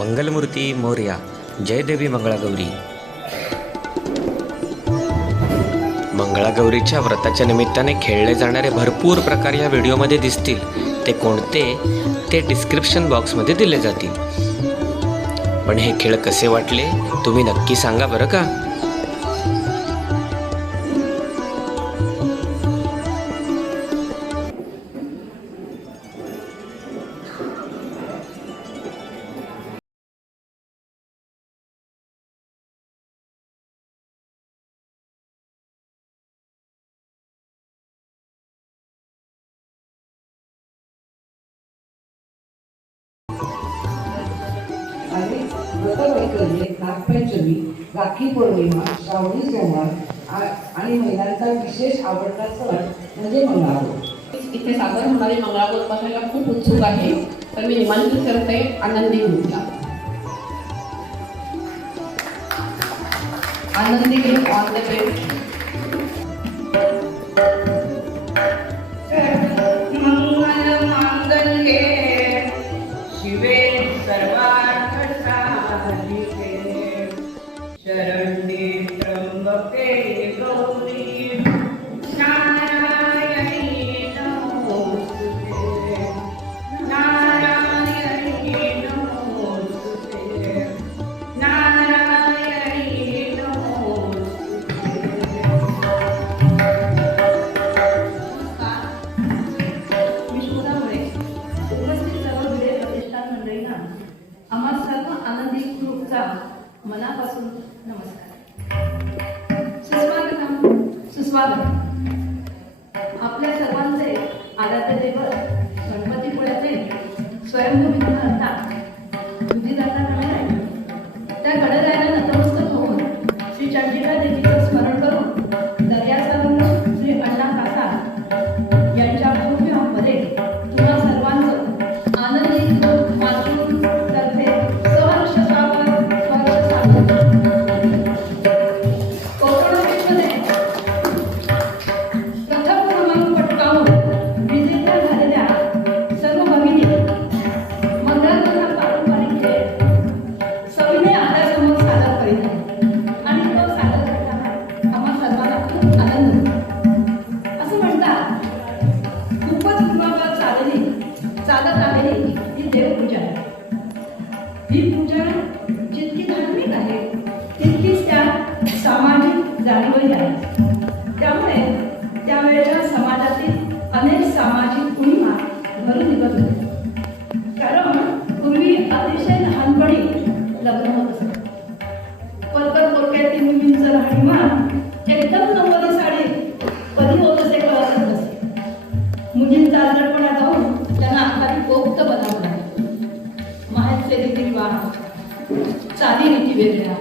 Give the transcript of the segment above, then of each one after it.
मंगलमूर्ती मोरया. जय देवी मंगळागौरी. मंगळागौरीच्या व्रताच्या निमित्ताने खेळले जाणारे भरपूर प्रकार या व्हिडिओमध्ये दिसतील. ते कोणते ते डिस्क्रिप्शन बॉक्समध्ये दिले जातील. पण हे खेळ कसे वाटले तुम्ही नक्की सांगा बरं का. व्रतवैकल्ये, नागपंचमी, राखी पौर्णिमा, श्रावणी सोमवार आणि महिलांचा विशेष आवडता सण म्हणजे मंगळागौर. इथे सादर होणारी मंगळागौर बघायला खूप उत्सुक आहे. तर मी निमंत्रित करते आनंदी ग्रुपला. आनंदी ग्रुप ऑन द पेज. मंगल मांगल्ये शिवे सर्वार्थ साधिके शरण्ये त्र्यंबके गौरी नारायणी नमोस्तुते नारायणी नमोस्तुते नारायणी नमोस्तुते. मी शोधामुळे उपस्थित सर्व भिडे प्रतिष्ठान मंडळींना आम्हा सर्व आनंदी ग्रुपचा मनापासून नमस्कार. सुस्वागत. आपल्या सर्वांचे आराध्य दैवत गणपतीपुळ्याचे स्वयंभू विघ्नहर्ता बुद्धिदाता गणराय, त्या गणरायाला नतमस्तक होऊन श्री चंडिका देवीचं स्मरण करून दर्यासावरून श्री अण्णा काका यांच्या भव्य मध्ये तुम्हा सर्वांचं आनंदी ग्रुप मातृ तर्फे सहर्ष स्वागत. कोकणामध्ये प्रथम क्रमांक पटकावून विजेत्या झालेल्या सर्व भगिनी मंगळागौर हा पारंपरिक खेळ सविनय आदरासमोर सादर करीत आहेत आणि तो सादर करताना आम्हा सर्वांना खूप आनंद होतो. असं म्हणतात, खूपच पूर्वापार चालत आलेली ही देवपूजा आहे. ही पूजा जितकी धार्मिक आहे तितकीच त्यात सामाजिक जाणीवही आहे. त्यामुळे त्यावेळेच्या समाजातील अनेक सामाजिक उणीवा भरून निघत होत्या. कारण पूर्वी अतिशय लहानपणी लग्न होत असत. परकर पोरक्यातील मुलींचं राहणीमान एकदम नव्वदी साडी कधी होत असे कळतच नसे. मुलींचा आजरपणा जाऊन त्यांना आकारी पोक्त बनावं लागलं. माहेरचे रीतिरिवाज, चाली रीती वेगळ्या,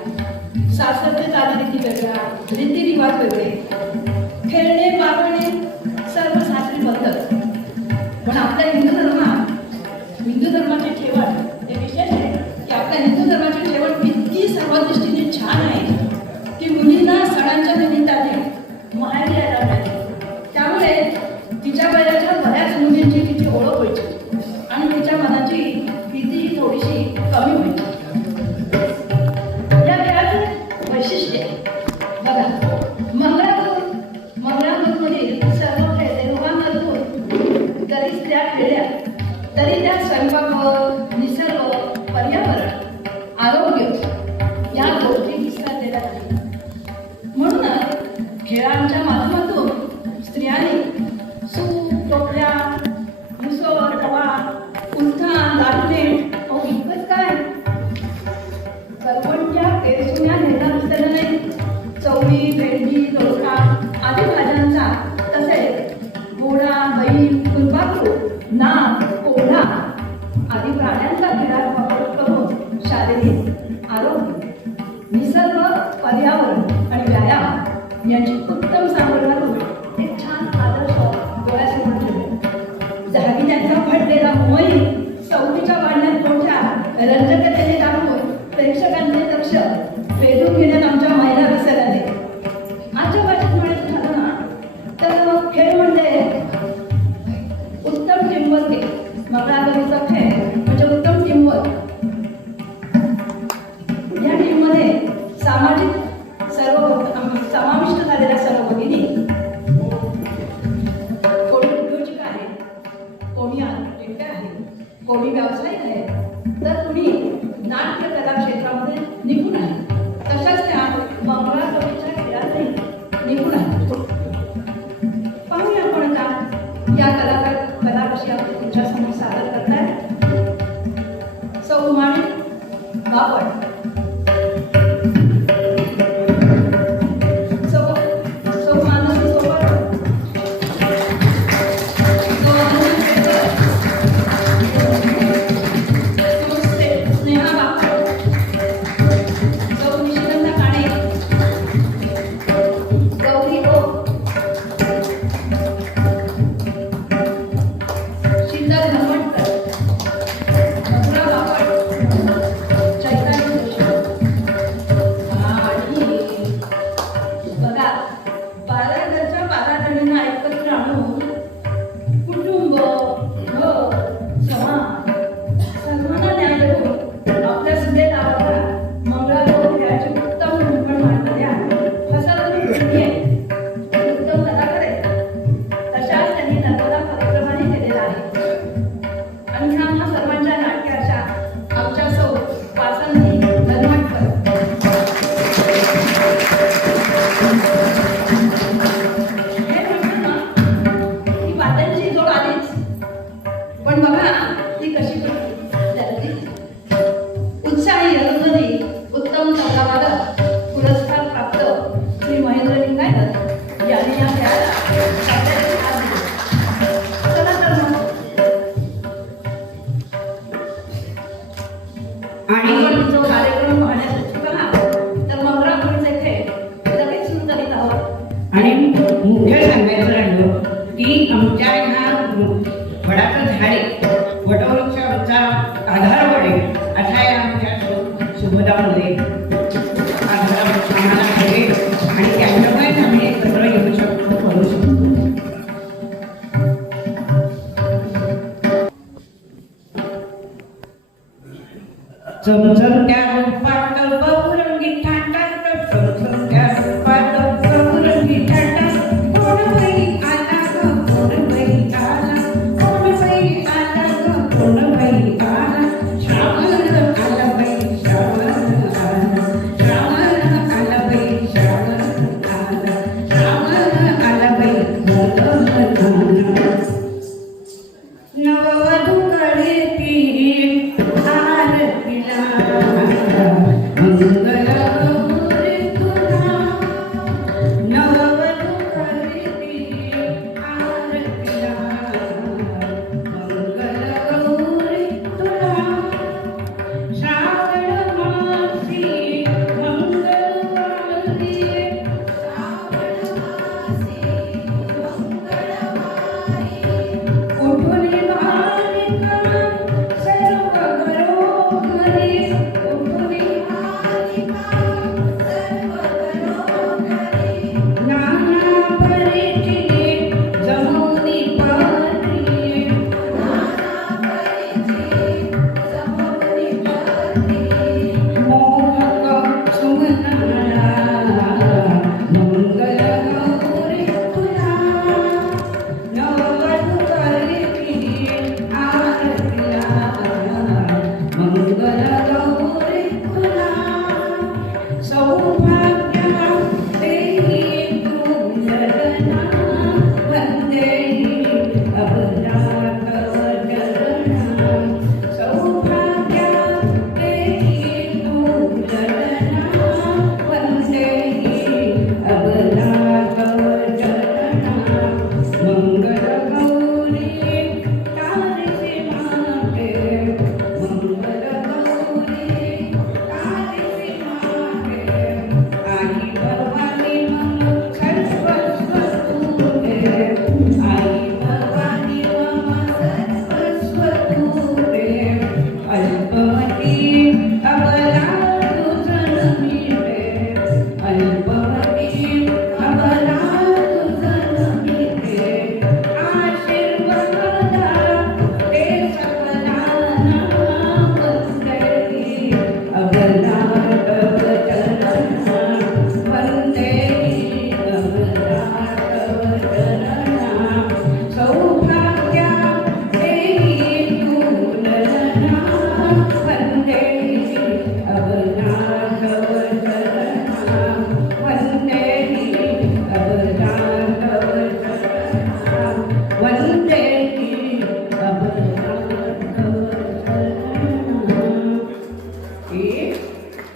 सासरचे चाली रीती वेगळ्या, रीतिरिवाज वेगळे, खेळणे पाळणे सर्व सासरी पद्धत. पण आपल्या हिंदू धर्माची ठेवण हे विशेष आहे की आपल्या हिंदू धर्माची ठेवण इतकी सर्व दृष्टीने छान आहे की मुलींना सणांच्या निमित्ताने माहेरी यायला पाहिजे. त्यामुळे तिच्या वयाच्या बऱ्याच मुलींची तिची ओळख व्हायची आणि तिच्या मनाची भीतीही थोडीशी कमी व्हायची. या खेळाचे वैशिष्ट्य बघा, मंगळागौरमधील सर्व खेळ देवांमधून जरी स्त्रिया खेळल्या तरी त्या स्वयंपाक, निसर्ग, पर्यावरण, आरोग्य या गोष्टी विसरलेल्या नाही. म्हणूनच खेळांच्या माध्यमातून स्त्रियांनी सूप, टोपल्या, मुसळ, डबा, उलथा, दारुणे इतकंच काय करवंट्या, पेरसुण्या नेता नसलेलं नाही. चवळी, भेंडी, दोडका आदी भाज्यांचा, तसेच घोडा, बैल, फुलपाखरू, नाग, कोल्हा आदी प्राण्यांचा खेळात वापर करून शारीरिक आरोग्य, निसर्ग, पर्यावरण आणि व्यायाम यांची उत्तम सांगड घालून एक छान आदर्श डोळ्यासमोर ठेवले. जागी त्यांचा फडलेला मोही चौकीच्या वाढण्यात मोठ्या रंजकतेने दाखवून प्रेक्षकांचे लक्ष वेधून घेण्यात आमच्या महिला विसरल्या नाही. आजच्या भाषेत म्हणायचं झालं ना तर खेळ म्हणजे उत्तम टीमवर्क. मंगळागौरीचा खेळ म्हणजे उत्तम टीमवर्क. तर तुम्ही नाट्य कला क्षेत्रामध्ये निपुण आहे. तशाच त्या मंगळागौरीच्या खेळातही निपुण आहे. पाहूया आपण आता या कला कशी तुमच्या समोर सादर करताय. सौ उमाणी बापट. आणि मोठं सांगायचं राहिलं की आमच्या ह्या वडाचं झाडे वटवृक्षाचा आधार वडे अशा या आमच्या सुभदामध्ये आधार आम्हाला हवे आणि त्याच्यामुळेच आम्ही एकत्र येऊ शकतो, करू शकतो. चमचमत्या रूपात बहुरंगी ठाटात, चमचमत्या रूपात बहुरंगी ठाटात, कोण बाई आला ग, कोण बाई आला, कोण बाई आला ग, कोण बाई आला, श्रावण आला बाई, श्रावण आला, श्रावण आला बाई, श्रावण आला, श्रावण आला बाई, मोदक आला. नववधूकडे ती आरतीला मंगल गौरी तुला, नववधूकडे ती आरतीला मंगल गौरी तुला, श्रावण मासी मंगळवारी, श्रावण मासी मंगळवारी, उठून बालिका सर्व घरोघरी, उठून बालिका सर्व घरोघरी, नाना परीची जमुनी पारी, नाना परीची जमुनी पारी, मोहक सुमनाला मंगल गौरी तुला, नववधूकडे ती आरतीला मंगल गौरी तुला, सौभाग्य देही तू ललना, वंदे अबलाक चरणा, सौभाग्य देही तू ललना, वंदे अबलाक चरणा, मंगल गौरी तारसी माते, मंगल गौरी तारसी माते, आई परवा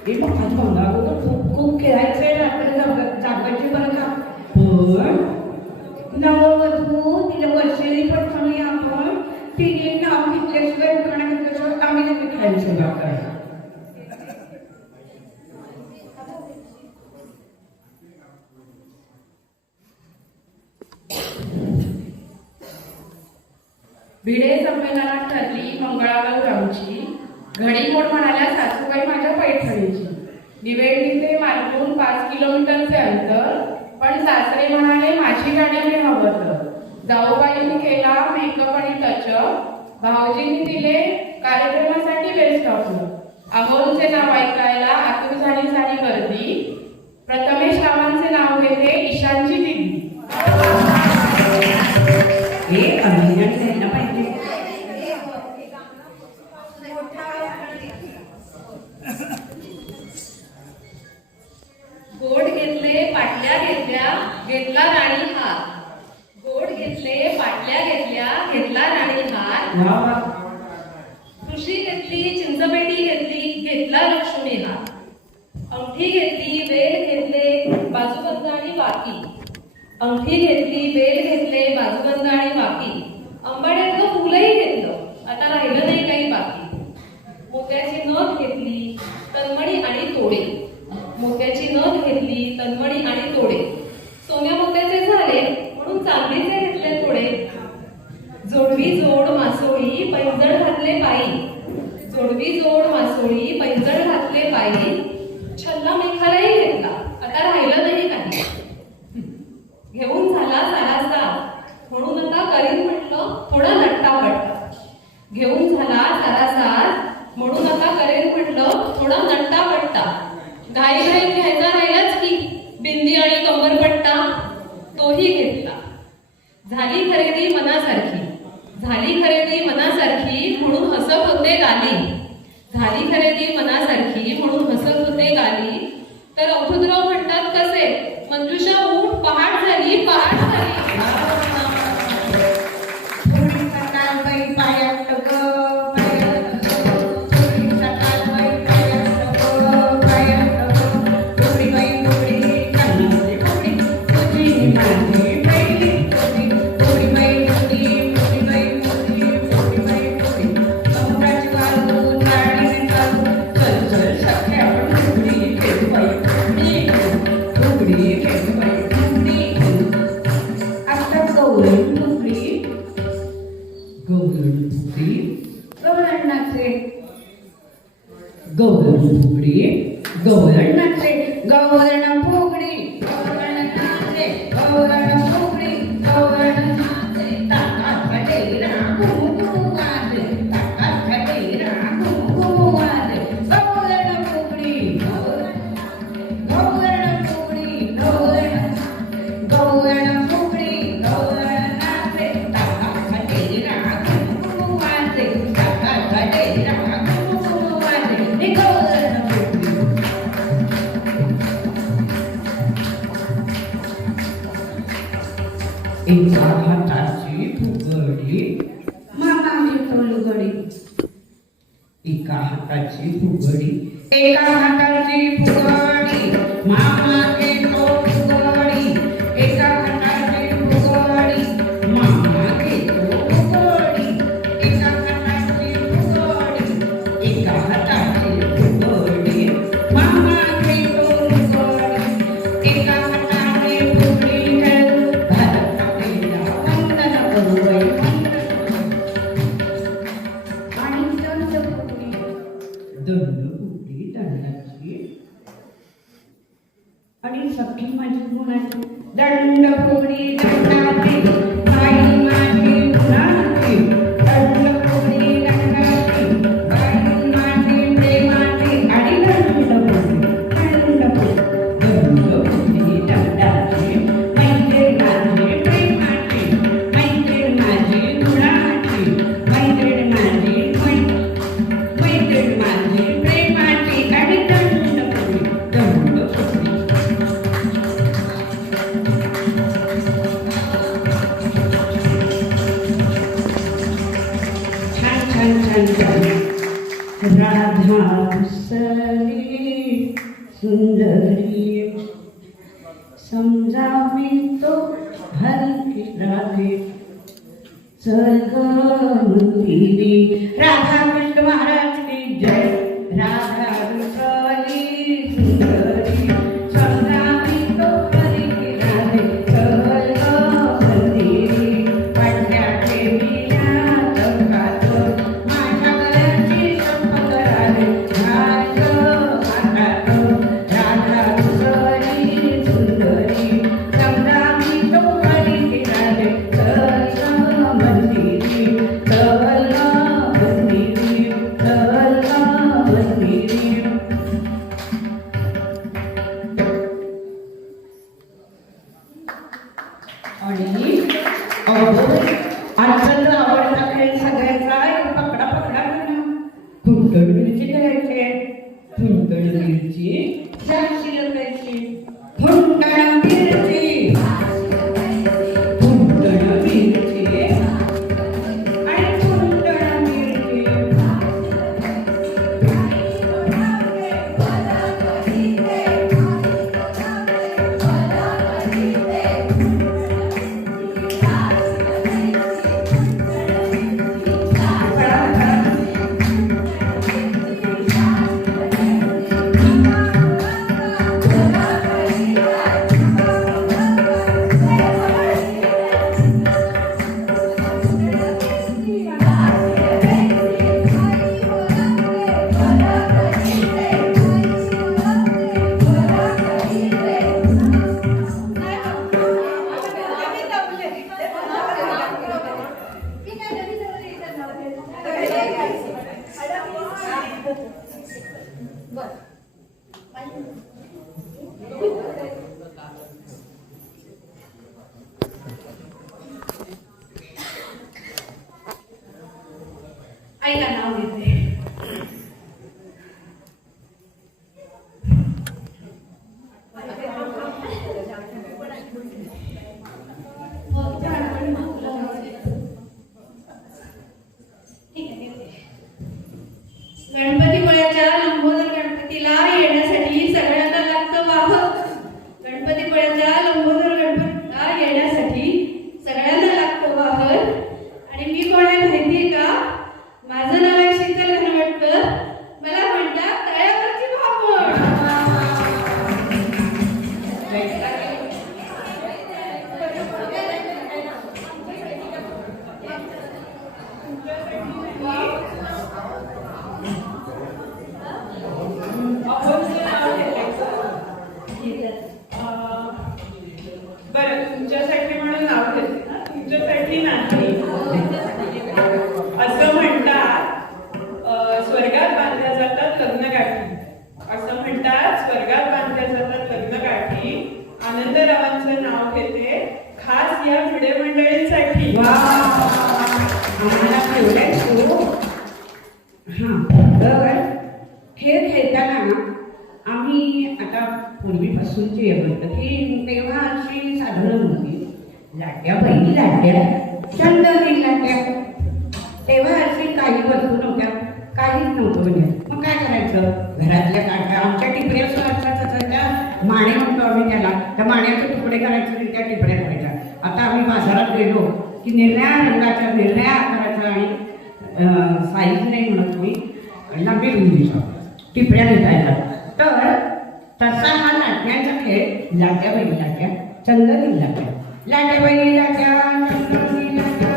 हे मग आज मंगळागौर खूप खूप खेळायचंय रात्री जागायची बरं का पण नववधू तिला वर्षाने पटकन आपण तिने नाव घेतल्याशिवाय दुकाना घेतल्याशिवाय आम्ही त्यांनी खेळायचं बाबा भिडे संमेलनात ठरली मंगळागौर आमची, घडीमोड म्हणाल्या सासूबाई माझ्या पैठणीची. दिवेंडी ते मालपूर 5 किलोमीटरचे अंतर, पण सासरे म्हणाले माझी गाडी मी हवं तर. जाऊबाईंनी केला मेकअप आणि टचअप, भाऊजींनी दिले कार्यक्रमासाठी बेस्ट ऑफर. अमोलचे नाव ऐकायला आतुर झाली सारी गर्दी. प्रथमेश रावांचे नाव घेते ईशानची दिदी. हे अभिनंदन द्यायला पाहिजे. गोड घेतले पाटल्या घेतल्या घेतला राणी हार. गोड घेतले पाटल्या घेतल्या घेतला राणी हार. वा वा. कृषी घेतली चिंचपेटी घेतली घेतला लक्ष्मी हार. अंगठी घेतली वेल घेतले बाजूबंद आणि बाकी. अंगठी घेतली वेल घेतले बाजूबंद आणि बाकी. अंबाड्यातलं फुलही घेतलं आता राहिलं नाही काही बाकी. मोत्याची नथ घेतली तन्मणी आणि तोडे. मोत्याची नथ घेतली तन्मणी आणि तोडे. सोन्या मोत्याचे झाले म्हणून चांदीचे घेतले थोडे. जोडवी जोड मासोळी पैंजण घातले पायी. जोडवी जोड मासोळी पैंजण घातले पायी. छल्ला मेखालाही घेतला आता राहिलं नाही काही. घेऊन झाला सारासा म्हणून आता करीन म्हटलं थोडा नट्टापट्टा. घेऊन झाला सारासा म्हणून आता करेन म्हटलं थोडा नट्टापट्टा. घाई घाई घ्यायचा राहिलाच की बिंदी आणि कमरपट्टा, तोही घेतला. झाली खरेदी मनासारखी. झाली खरेदी मनासारखी म्हणून हसत होते गाली. झाली खरेदी मनासारखी म्हणून हसत होते गाली. तर अवधूतराव म्हणतात कसे मंजुषा उठ पहाट झाली पहाट झाली. थोडी सकाळ बाई पायात ग पायात ग. थोडी सकाळ बाई पायात ग पायात ग. थोडी बाई थोडी कानाची थोडी तुझी माझी पहिली थोडी. थोडी बाई थोडी थोडी बाई थोडी थोडी बाई थोडी. समुद्राची बाजू चाळीने चालू चल चल सख्या थोडी खेळ बाई थोडी थोडी खेळ बाई थोडी. आता गौरण फुगडी गौरण फुगडी गौरण नाचे. गौरण फुगडी गौरण नाचे. गौरण फुगडी गौरण नाचे. गौरण फुगडी गौरण नाचे. ताकात खटेरा घुमघुम वाजे. ताकात खटेरा घुमघुम वाजे. गौरण फुगडी गौरण फुगडी गौरण गौरण फुगडी गौरण नाचे. ताकात खटेरा घुमघुम वाजे. ताकात खटेरा घुमघुम वाजे. हे गौरण फुगडी. एका हाताची फुगडी मामा घेतो लुगडी. एका हाताची फुगडी एका हाताची फुगडी मामा घेतो फुगडी. एका हाताची फुगडी मामा घेतो फुगडी. एका हाताची फुगडी एका हाताची फुगडी मामा घेतो फुगडी. एका हाताने फुगडी खेळू भारत मातेला वंदन करू बाई आणि दंड फुगडी. दंड फुगडी दंडाची आणि सखी माझी गुणाची. दंड फुगडी दंडाची बाई माझी गुणाची. दंड फुगडी दंडाची बाई माझी प्रेमाची. आणि दंड फुगडी दंडाची मैत्रीण माझी प्रेमाची. मैत्रीण माझी गुणाची. मैत्रीण माझी मैत्रीण माझी प्रेमाची. आणि दंड फुगडी दंड फुगडी. नावसली सुंदरी समजा मी तो हलकी राधे चल ग मंदिरी. राधा कृष्ण महाराज की जय. राधा रुसली सुंदरी समजा मी तो हलकी राधे चल ग मंदिरी. पांढऱ्याचे बिया चौकात माझ्या गळ्याची संपत राधे घाल हातात. राधा रुसली सुंदरी समजा मी तो हलकी राधे चल ग मंदिरी. चल ग मंदिरी. चल ग मंदिरी. आणि आजचा जो आवडता खेळ सगळ्यांचा आहे पकडा पकडा कुंटण मिरची करायचे. कुंटण मिरची 400 रुपयाची. कुंटण मिरची कुंटण मिरची आणि कुंटण मिरची. ऐका नाव घेते. गणपतीपुळ्याच्या लंबोदर गणपतीला येण्यासाठी सगळ्यांना लागतं वाहन. गणपतीपुळ्याच्या लंबोदर गणपतीला येण्यासाठी सगळ्यांना लागतं वाहन. आणि मी कोण आहे माहितीये का? माझं नाव आहे शीतल घनवटकर. मला म्हणतात तळ्यावरची भामण. बरं, तुमच्यासाठी म्हणून नाव घेते ना, तुमच्यासाठी नाही. असं म्हणतात स्वर्गात बांधल्या जातात लग्नगाठी. असं म्हणतात स्वर्गात बांधल्या जातात लग्नगाठी. आनंदरावांचं नाव घेते खास या भिडे मंडळींसाठी. आम्हाला खेळायचो. तर खेळ खेळताना ना आम्ही आता पूर्वीपासूनची गणपती तेव्हा अशी साधनं नव्हती. लाट्या पहिली लाट्या चंदनी लाट्या. तेव्हा अशी काही वस्तू नव्हत्या, काहीच नव्हतं. म्हणजे मग काय करायचं? घरातल्या काट्या आमच्या टिपऱ्या असायच्या. माणे म्हणतो आम्ही त्याला. त्या माण्याचे तुकडे करायचे आणि त्या टिपऱ्या करायच्या. आता आम्ही बाजारात गेलो की निरनिळ्या रंगाच्या निरनिळ्या आकाराच्या आणि साईज नाही म्हणत मी लांबी रुंदीच्या टिपऱ्या घेता येतात. तर तसा हा लाट्यांचा खेळ लाट्या बैल लाट्या चंदनी लाट्या. लाट्या बैल लाट्या चंदनी लाट्या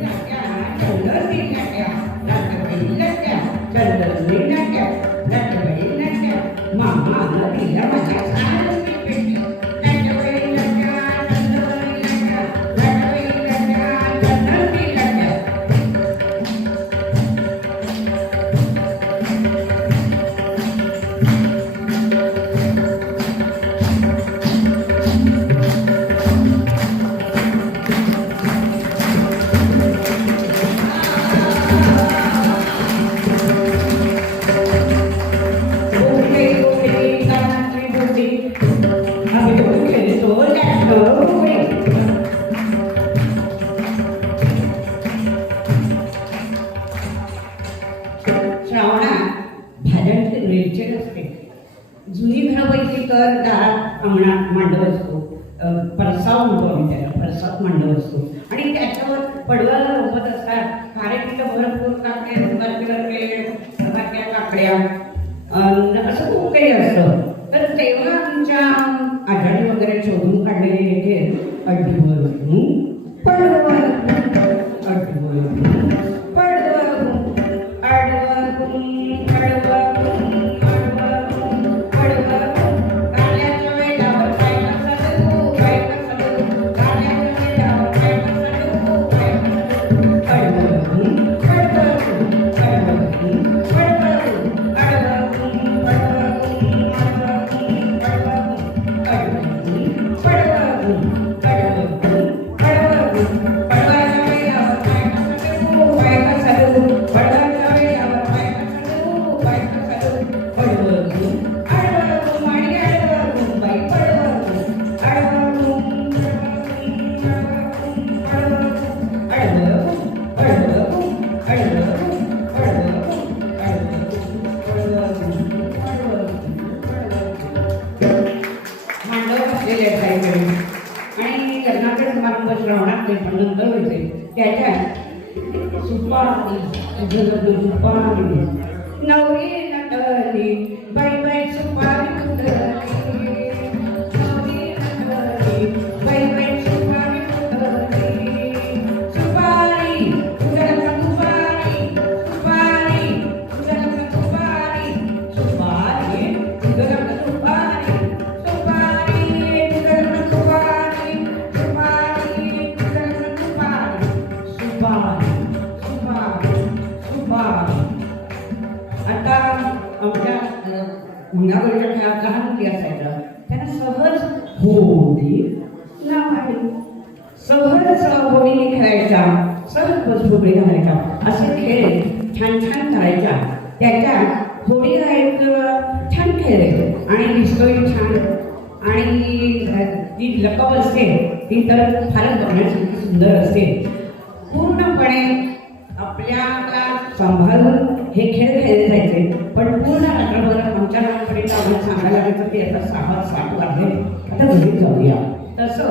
लाट्या जुनी घरापैकी तर दारात अंगणात मांडव असतो, परसाव म्हणतो आम्ही त्याला, परसात मांडव असतो आणि त्याच्यावर पडवाला रोपत असतात. खारेकीला भरपूर काकडे, रंगारंगाच्या काकड्या, असं खूप काही असतं. तर तेव्हा आमच्या आजारी वगैरे शोधून काढलेले हे अड्डीवर पडवं आणि लग्नाकडे समारंभ श्रावणात ते पण नंतर होते. त्याच्यात सुपारी नवरी नटली बाई बाई सुपारी फुटली, नवरी नटली बाई बाई सुपारी फुटली, सुपारी तुझ्या सुपारी, सुपारी तुझ्या सुपारी, सुपारी तुझ्या सुपारी, सुपारी तुझ्या सुपारी, सुपारी तुझ्या सुपारी, सुपारी सुपारी सुपारी. आता आमच्या मुलाकडच्या खेळात लहान मुली असायचं, त्यांना सहज होडी नाव आहे, सहज होडीने खेळायचा, सहज बसबोबडी घालायचा, असे खेळ छान छान करायच्या. त्याच्यात होडी घालायचं छान खेळ आणि दिसतोय छान, आणि ती लकब असते ती तर फारच बघण्यासाठी सुंदर असते. पूर्णपणे आपल्याला सांभाळून हे खेळ खेळले जायचे. पण पूर्ण रात्रभर आमच्या लहानपणीचं आम्हाला सांगायला लागायचं की आता 6-7 वाजले, आता घरी जाऊया. तसं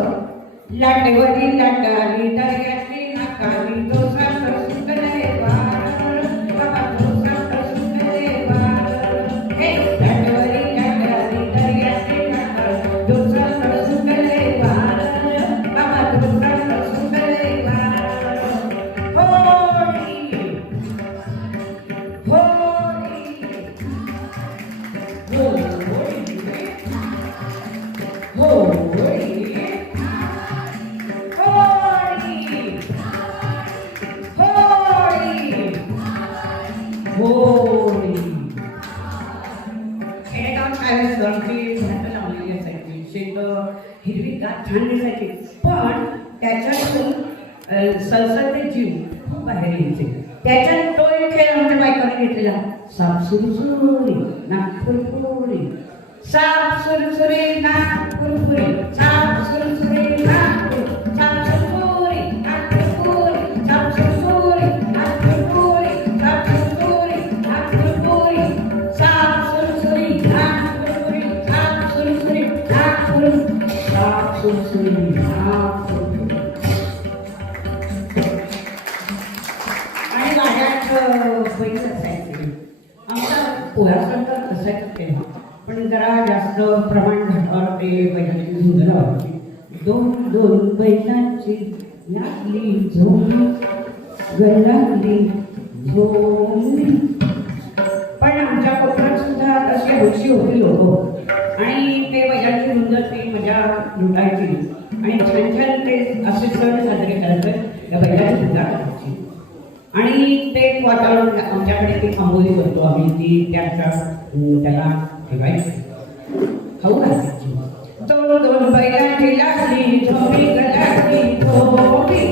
लाटेवरी लाट आली दर्याची नाकाली, तो साखर सुटले वार, बाबा तो साखर सुटले वार, हे लाटेवरी लाट आली दर्याची नाकाली, तो साखर सुटले वार, बाबा तो साखर सुटले वार. खेडेगावात काय असतं की झाडं लावलेली असायची, शेतं हिरवीगार छान दिसायची, पण त्याच्यातून सळसळते जीव खूप बाहेर यायचे. त्याच्यात तो एक खेळ आमच्या बायकांनी घेतलेला, साप सुरसुरी नाक फुरफुरी, साप सुरसुरी नाक फुरफुरी, साप सुरसुरी नाक फुरफुरी, साप सुरसुरी नाक फुरफुरी, साप सुरसुरी नाक फुरफुरी, साप सुरसुरी नाक फुरफुरी, साप सुरसुरी नाक फुरफुरी, साप सुरसुरी नाक फुरफुरी, साप सुरसुरी नाक फुरफुरी. आणि गाड्यात बैल असायचे. आमचा पोळ्यासारखं असायचं तेव्हा, पण जरा जास्त प्रमाण घाटावर ते बैलांची झुंज लावायची. 2 बैलांची लागली झोंबी, गल्लाली झोंबी. पण आमच्या कोकणात सुद्धा तशी हौशी होती लोक, आणि ते बैलांची झुंज ती मजा लुटायची आणि छान छान ते असे सण साजरे करायचे, त्या बैलाची झुंजा करायची. आणि ते वातावरण आमच्याकडे ती आंबोली करतो आम्ही, ती त्याला ठेवायची खाऊ घालायची. 2 बैलांची लागली झोंबी गलाटली झोंबी,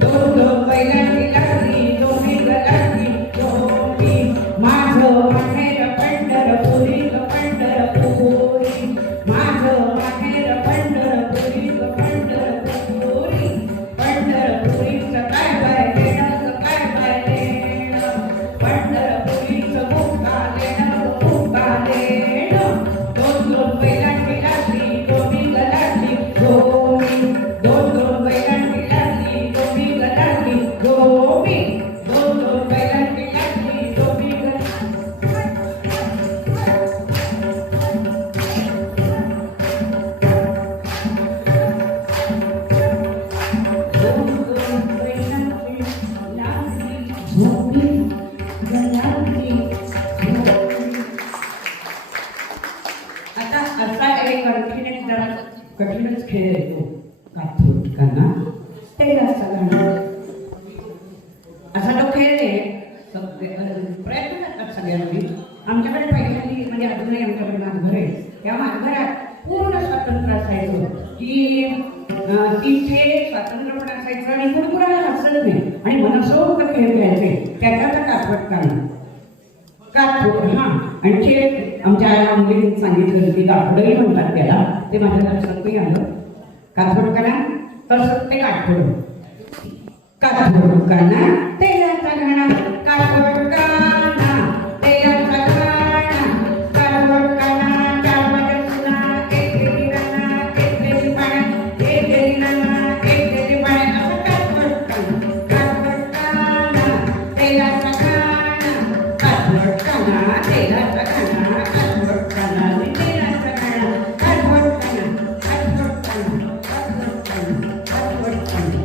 2 बैलांची लागली झोंबी गलाटली झोंबी, माझं माहेर पंढरपुरी ग पंढरपुरी, माझं माहेर पंढरपुरी ग पंढरपुरी, पंढरपुरीचं काय बाय देणं काय बाय देणं, पंढरपुरीचं मुक्का देणं मुक्का देणं, 2 एक आणखीन एक जरा कठीणच खेळ येतो काथोटकाना तेलाचं घाणं. असा तो खेळ आहे. प्रयत्न करतात सगळ्यांनी. आमच्याकडे पहिल्यांदी म्हणजे अजूनही आमच्याकडे माघर आहे. त्या माघरात पूर्ण स्वातंत्र्य असायचं की तिथे स्वातंत्र्य पण असायचं आणि कुणकुणाला हसत नाही आणि मनसोक्त खेळ खेळायचे. त्याचा काथोटकाना हां. आणखी आमच्या मुलींनी सांगितलं की गाठोडही म्हणतात त्याला. ते माझ्या लक्षात नाही आलं. काथोटकाना तसंच ते काठोड. काथोटकाना तेलाचा घाणा काथोटकाना तेलाचा घाणा काथोटकाना चार वाजत पुन्हा एक गेली राना एक गेली पाण्यात एक गेली राना एक गेली पाण्यात असं काथोटकाना तेलाचा घाणा काथोटकाना तेलाचा घाणा काथोटकाना तेलाचा घाणा काथोटकाना काथोटकाना काथोटकाना काथोटकाना.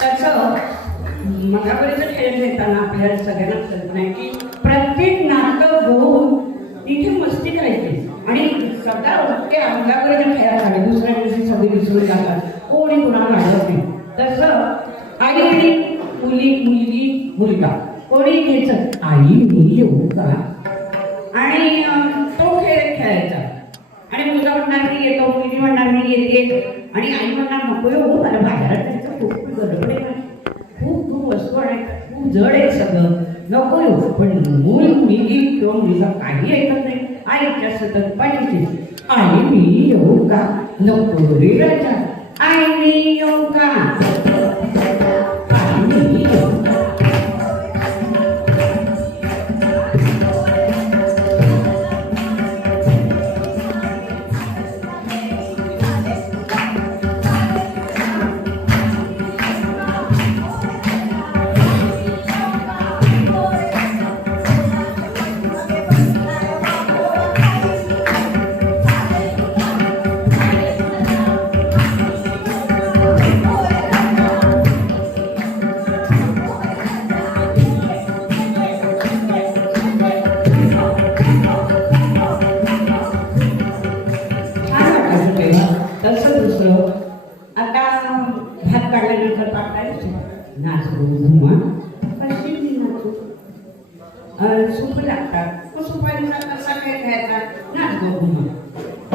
तसं मगापर्यंत खेळ खेळताना आपल्याला सगळ्यांना कल्पना आहे की प्रत्येक नातं बघून तिथे मस्ती करायची आणि सगळ्या ते अंगापर्यंत खेळायला लागले. दुसऱ्या दिवशी सगळे विसरून जातात. कोणी कुणाला लागत नाही. तसं आई आणि मुलगी मुलगा कोणी घ्यायचं आई मी येऊ का आणि तो खेळ खेळायचा आणि मुलगा म्हणणार मी येतो मुलगी म्हणणार मी येते आणि आई म्हणणार नको येऊ मला बाजारात जायचं खूप गडबड आहे. खूप खूप वस्तू आणायचं खूप जड आहे सगळं नको येऊ. पण मूल मुलगी किंवा मुलगा काही ऐकत नाही. आईच्या सतत पाहिजे आई मी येऊ का नको रे राजा आई मी येऊ का आई मी येऊ का. तसं दुसरं आता भात काढल्यानंतर टाकायचं नाचू घुमा कशी मी नाचू सूप लागतात तो सुपारीचा कसा काय घ्यायचा नाचो घुमा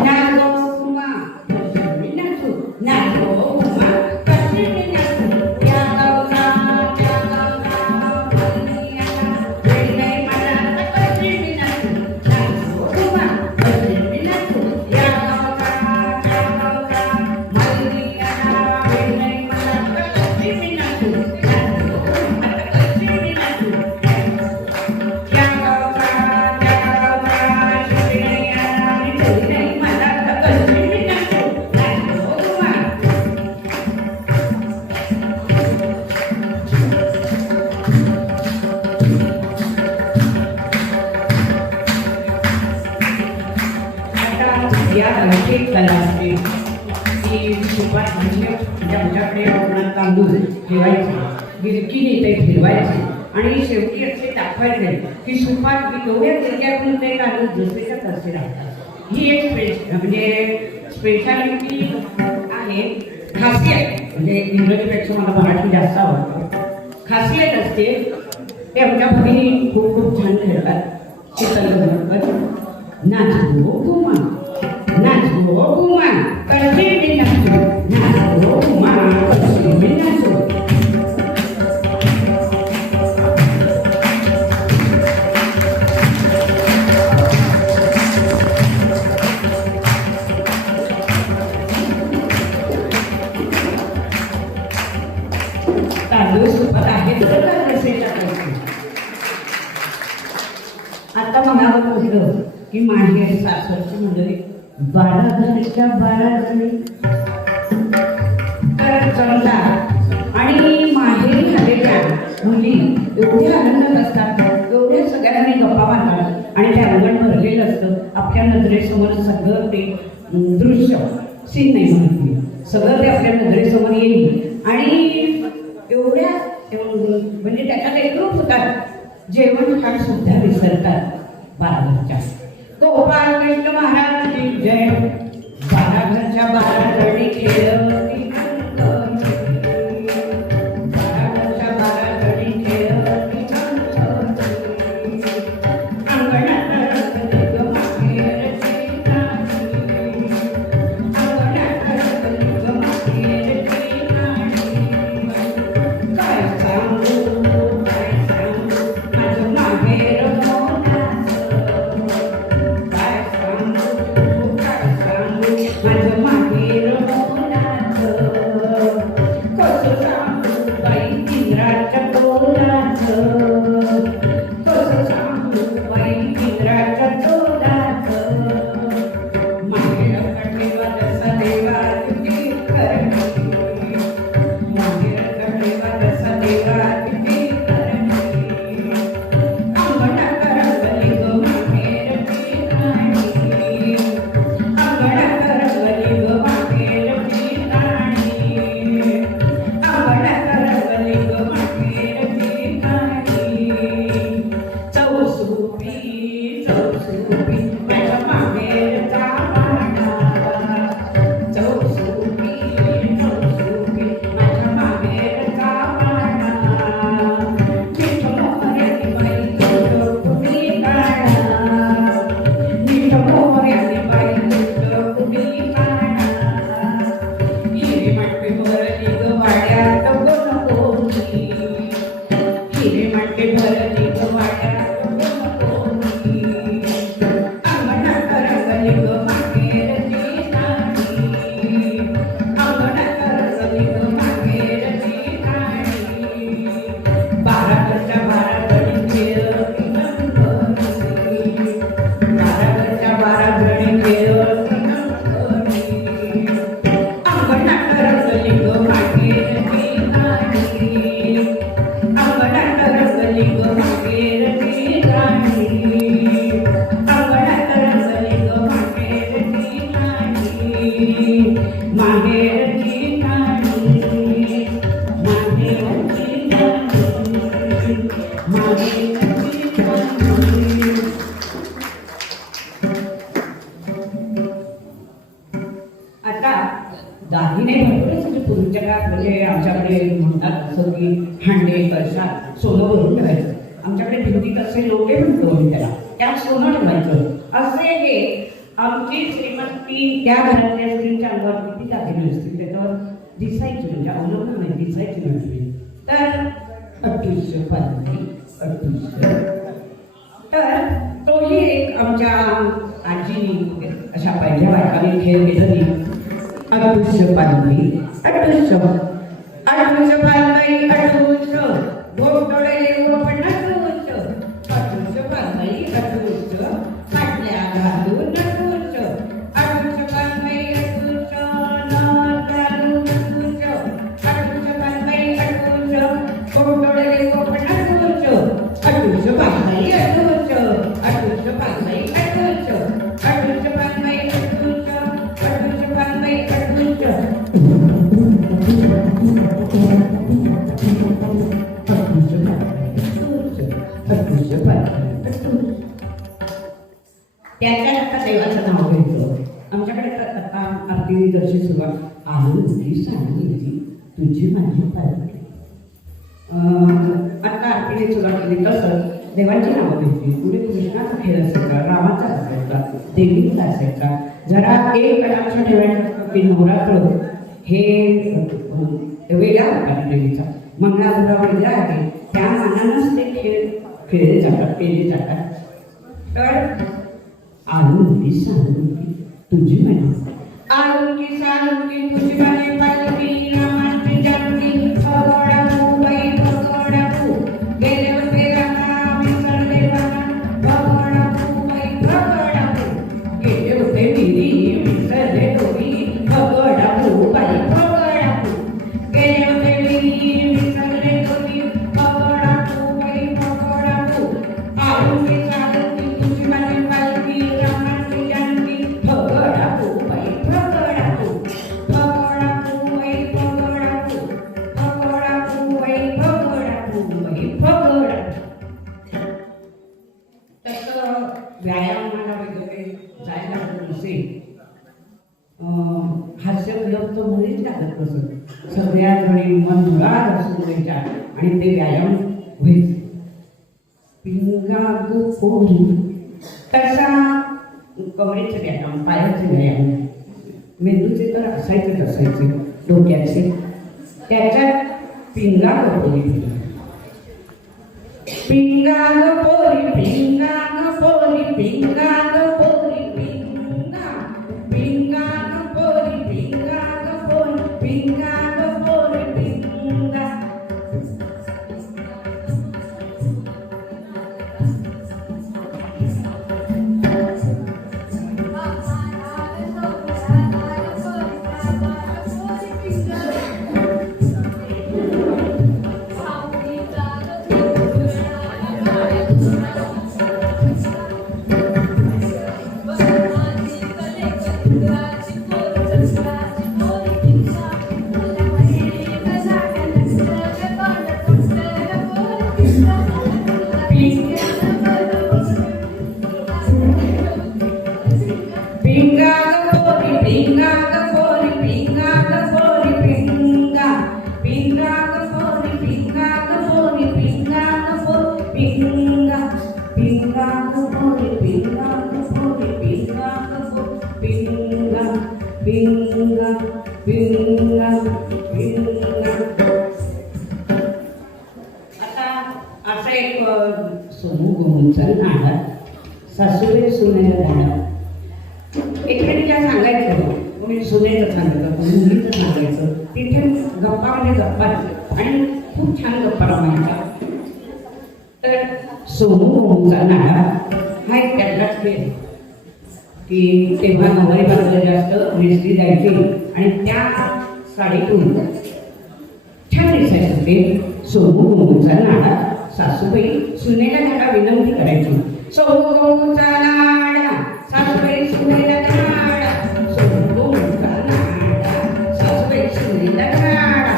नाचो घुमा कशी नाचू नाचो घुमा कशी मी नाचू या गावचा त्या गावचा वेळ नाही मला कशी मी नाचू नाचो घुमा कशी मी नाचू या कला असते की सुपात म्हणजे आमच्याकडे कोकणात तांदूळ ठेवायचे गिरकीने ते फिरवायचे आणि शेवटी असे दाखवायचे की सुपात एवढ्या गिरक्यातून ते तांदूळ जसे तसे राहतात. ही एक म्हणजे स्पेशालिटी आहे. खासियत म्हणजे इंग्रजीपेक्षा मला मराठी जास्त आवडतं. खासियत असते ते आमच्या मुली खूप खूप छान खेळतात. शीतल नाचो घुमा नाचो घुमा कशी मी नाचू नाचो घुमा कशी मी नाचू. तांदूळ सुपात आहे तर कसे टाकायचे. आता म्हणावं म्हटलं की माहेर सासरची मंडळी 12 घरच्या 12 जणी तर जमतात आणि माहेरी आलेल्या मुली एवढ्या आनंदात असतात एवढ्या सगळ्यांनी गप्पा मारतात आणि ते अंगण भरलेलं असतं. आपल्या नजरेसमोर सगळं ते दृश्य सीन नाही म्हणत सगळं ते आपल्या नजरेसमोर येईल आणि एवढ्या म्हणजे त्याच्यात एकरूप होतात. जेवण खाण सुद्धा विसरतात. बाराघरच्या. गोपाळ कृष्ण महाराज की जय. बाराघरच्या 12 गडी खेळती बाराघरच्या 12 गडी खेळती अंगणात रंगली ग माहेरची नाणी. अंगणात रंगली ग माहेरची नाणी. काय सांगू माझं माहेर मोनाचं. काय सांगू माझं माहेर मोनाचं. कसं सांगू बाई इंद्राच्या तोलाचं. कसं सांगू बाई इंद्राच्या तोलाचं. माहेर कटेवा जसा देवा तुझी करणी. माहेर कटेवा जसा देवा तुझी करणी. अंगणात रंगली ग माहेरची नाणी. अंगणात रंगली ग माहेरची नाणी. अंगणात रंगली ग माहेरची नाणी. चौसुपी चौसुपी माझ्या माहेरचा वाडा. चौसुपी चौसुपी माझ्या माहेरचा वाडा. मीठ मोहऱ्याची बाई तुम्ही काढा. मीठ मोहऱ्याची बाई तुम्ही काढा. हिरे माटे भरली ग वाड्यात कोणी. हिरे माटे भरली ग वाड्यात कोणी. अंगणात रंगली ग माहेरची नाणी. अंगणात रंगली ग माहेरची नाणी. बाराघरच्या 12 गडी खेळती नंदनी. बाराघरच्या 12 गडी खेळती नंदनी. अंगणात रंगली ग माहेरची नाणी. अंगणात रंगली ग माहेरची नाणी. अंगणात रंगली ग माहेरची नाणी. माहेरची नाणी. माहेरची नाणी. माहेरची नाणी. आता दागिने भरपूरच म्हणजे पूर्वीच्या काळात म्हणजे आमच्याकडे म्हणतात असं की हांडे कळशा सोनं भरून ठेवायचं. आमच्याकडे भिंतीत असे लोके म्हणतो आम्ही त्याला. त्यात सोनं ठेवायचं. असे हे आमची श्रीमंती त्या घरातल्या स्त्रीच्या अंगावर किती दागिने असतील त्याच्यावर दिसायची म्हणजे अवलंबून नाही दिसायची म्हणजे. तर अठ्ठीसशे पालखी 3800. तर तोही एक आमच्या आजीनी अशा पहिल्या बायकाने खेळ केलेली. 3800 पालखी 3800 पालखी 3800 गोडडे गोपनाथूच 3800 पालखी 3800 पाटल्या घालून 3800 3800 पालखी 3800 नाच घालून 3800 3800 पालखी 3800 गोडडे गोपनाथूच 3800 पालखी 3800 3800 पालखी 3800 3800 पालखी 3800 3800 पालखी 3800 त्याच्यात आता देवाचं नाव घ्यायचं. आमच्याकडे तर आता आरती दर्शी सुरुवात आनंदी सांगितली तुझी माझी पालखी. आता आरतीने सुरुवात केली कसं देवांची नावं घ्यायची. पुढे कृष्णाचा खेळ असेल का, रामाचा असेल का, देवीचा असेल का. जरा एक लक्ष ठेवायचं असतं की नवरात्र हे वेगळ्या प्रकारे देवीचा मंगळागौरा वेगळा आहे. त्या मानानंच ते खेळ खेळले जातात केले जातात. तर आलुंकी सालुंकी तुझी म्हणे आलुंकी सालुंकी तुझी म्हणे पालखी रामाची जानकी भगोडा मुंबई भगोडा पू गेले होते रामा विसरले रामा भगोडा मुंबई भगोडा पू गेले होते मिरी विसरले डोरी भगोडा मुंबई भगोडा पू गेले होते मिरी विसरले डोरी भगोडा मुंबई भगोडा पू आलुंकी सालुंकी तुझी म्हणे पालखी रामाची जानकी भगोडा मुंबई भगोडा पू भगोडा व्यायामाला वगैरे जायला लागत नसेल, हास्य क्लब तर मुळीच लागत नसत. सगळ्या जणी मन मुळात असू द्यायच्या आणि ते व्यायाम व्हायचे. पिंगा गो पोरी तसा कमरेचे व्यायाम, पायाचे व्यायाम, मेंदूचे तर असायचे डोक्याचे. त्याच्यात पिंगा गो पोरी, पिंगा गो पोरी, पिंगा गो पोरी, पिंगा गो पोरी, पिंगा, पिंगा गो पोरी, पिंगा गो पोरी, पिंगा गो पोरी, पिंगा. Pinga gopori, pinga gopori, pinga gopori, pinga, pinga gopori, pinga gopori, pinga gopori, pinga, pinga gopori, pinga gopori, pinga gopori, pinga, pinga, pinga, pinga. आता असा एक समूह गोमूचा नाटक सासूबाई सुनेला झाला. एकमेकीला सांगायचं, कोणी सुनेचं सांगायचं, कोणी मुलीचं सांगायचं. तिथे गप्पा म्हणजे गप्पा आणि खूप छान गप्पा रमायचा. तर सोमूचा नाळा हा एक त्यातलाच खेळ की तेव्हा नवरी बाजूला जास्त नेसली जायची आणि त्या साडीतून छान दिसायचं ते सोमूचा नाळा. सासूबाई सुनेला त्याला विनंती करायची, सोमूचा नाळा, सासूबाई सुनेला नाळा, सोमूचा नाळा, सासूबाई सुनेला नाळा,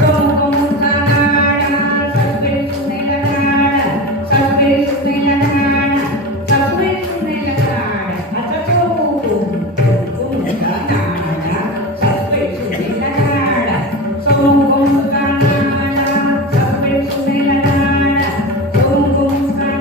सोमूचा नाळा, सासूबाई सुनेला नाळा, सासूबाई सुनेला नाळा, सासूबाई सुनेला नाळा. आता सोमूचा नाळा, सासूबाई सुनेला नाळा, सोमूचा नाळा, सासूबाई सुनेला नाळा, सोमूचा नाळा.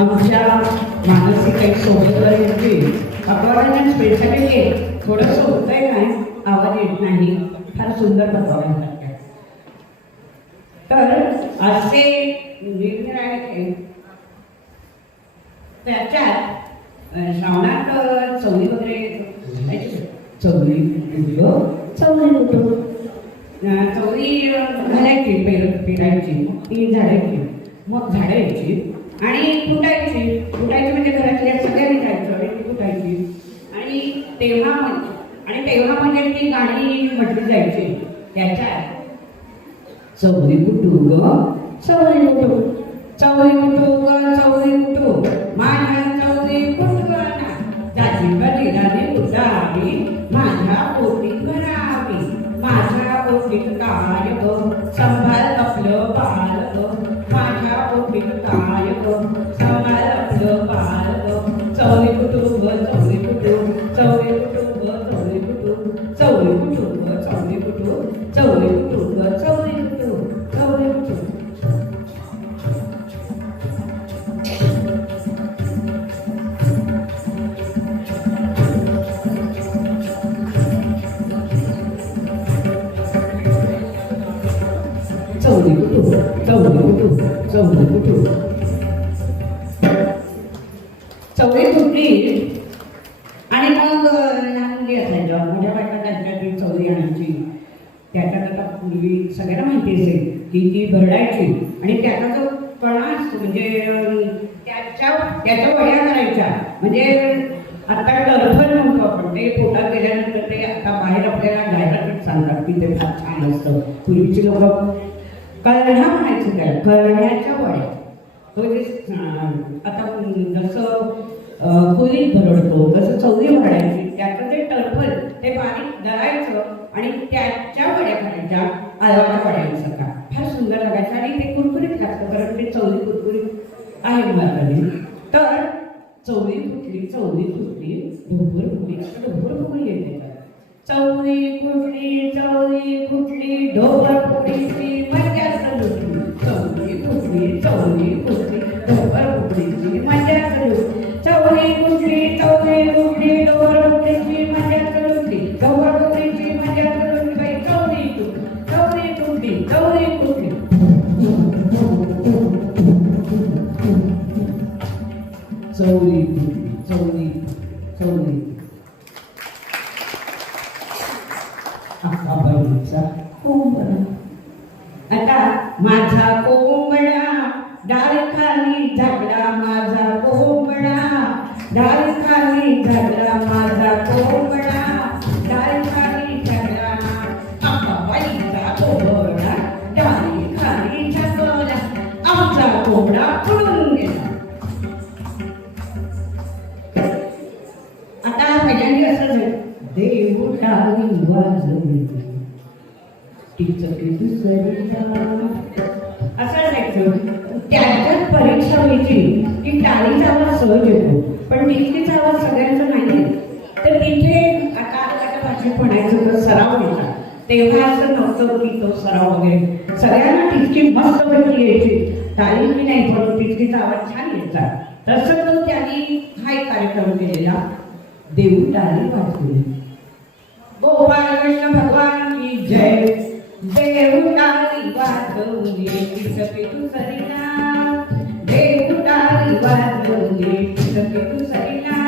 आमच्या मानसिक एक सोबत पकवायला स्पेशालिटी थोडंसं होतंय काय, आवाज येत नाही, फार सुंदर पकवायला. तर असे निरनिराळे त्याच्यात श्रावणात चवली वगैरे चवली चवली घालायची, पेरायची, ती झाडायची, मग झाडायची आणि फुटायची म्हणजे घरातल्या सगळ्यांनी जायचं आणि ती फुटायची. आणि तेव्हा म्हणजे ती गाणी म्हटली जायची त्याच्यात, चवली कुटू ग चवली कुटू, चवली कुटू ग चवली कुटू, माझ्या चवली कुटवाना, जाती बलिराने उडावी, माझ्या पोटीत भरावी, माझ्या पोटीत काय ग, संभाळ आपलं बाळ ग, माझ्या पोटीत काय ग, संभाळ आपलं बाळ ग. चवली कुटू ग चवली कुटू, चवली कुटू ग चवली कुटू, चवली कुटू ग चवली कुटू, चवली कुटू ग चवली कुटू, चवली कुटू. चवली कुटू, चवली कुटू, चवली कुटू. चवली कुटली आणि मग लहान मुली असायच्या, मोठ्या बायका त्यांच्याकडे चवली आणायची. त्याच्यात आता पूर्वी सगळ्यांना माहिती असेल की ती भरडायची आणि त्याचा जो कणा असतो म्हणजे त्याच्या वड्या करायच्या. म्हणजे आता टर्फल म्हणतो आपण, ते पोटात गेल्यानंतर ते आता बाहेर आपल्याला जाहिरातीत सांगतात की ते फार छान असतं. पूर्वीची लोक कळणा म्हणायचं त्याला, कळण्याच्या वड्या. तो जे आता जसं कुलीत भरडतो तसं चवळी भरायची, त्याचं ते टरफल ते बारीक दळायचं आणि त्याच्या वड्या करायच्या, आळवाच्या वड्यांचं का फार सुंदर लागायचं आणि ते कुरकुरीत लागतं, कारण ते चवळी कुरकुरीत आहे माझ्याकडे. तर चवळी फुटली ढोबर फुटली, असं ढोबर फुगली येते. चवळी फुटली ढोबर फुगलीची मजाच लुटली. चवळी फुटली ढोबर फुगलीची मजाच लुटली. चवळी फुटली ढोबर फुगलीची मजाच लुटली. ढोबर फुगलीची मजाच लुटली. बाई चवळी फुटली. आता माझा कोंबडा डाळ खाली झागला, माझा कोंबडा डाळ खाली झागला, माझा कोंबडा डाळ खाली झागला. बाईचा कोंबडा डाळी खाली झागला, आमचा कोंबडा पळून गेला. आता पहिल्यांदा असं झालं, देव टाळी वाजवली असं जायचं. त्याच्यात परीक्षा व्हायची की टाळीचा आवाज सहज येतो, पण टिचकीचा आवाज सगळ्यांचा नाही. तर तिथे आता भाषेत म्हणायचं तर सराव घ्यायचा. तेव्हा असं नव्हतं की तो सराव वगैरे, सगळ्यांना टिचकी मस्त पैकी यायची, टाळी नाही पण टिचकीचा आवाज छान यायचा. तसं तो त्यांनी हा एक कार्यक्रम केलेला, देव टाळी वाजवली. गोपाळ कृष्ण भगवान की जय. देव टाळी वाजवली टिचकी दुसरीला, देव टाळी वाजवली टिचकी दुसरीला.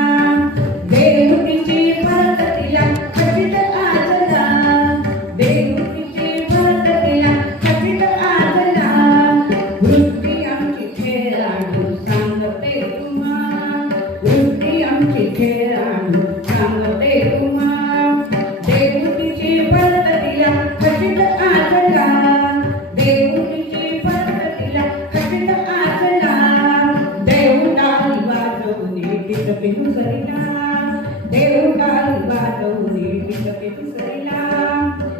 देवकीची भरत तिला खचित आजला, देवकीची भरत तिला खचित आजला. वृत्ती आमची खेळाडू सांगते तुम्हा, वृत्ती आमची खेळाडू सांगते तुम्हा. देवकीची भरत तिला खचित आजला, देवकीची भरत तिला खचित आजला. देव टाळी वाजवली टिचकी दुसरीला, देव टाळी वाजवली टिचकी दुसरीला.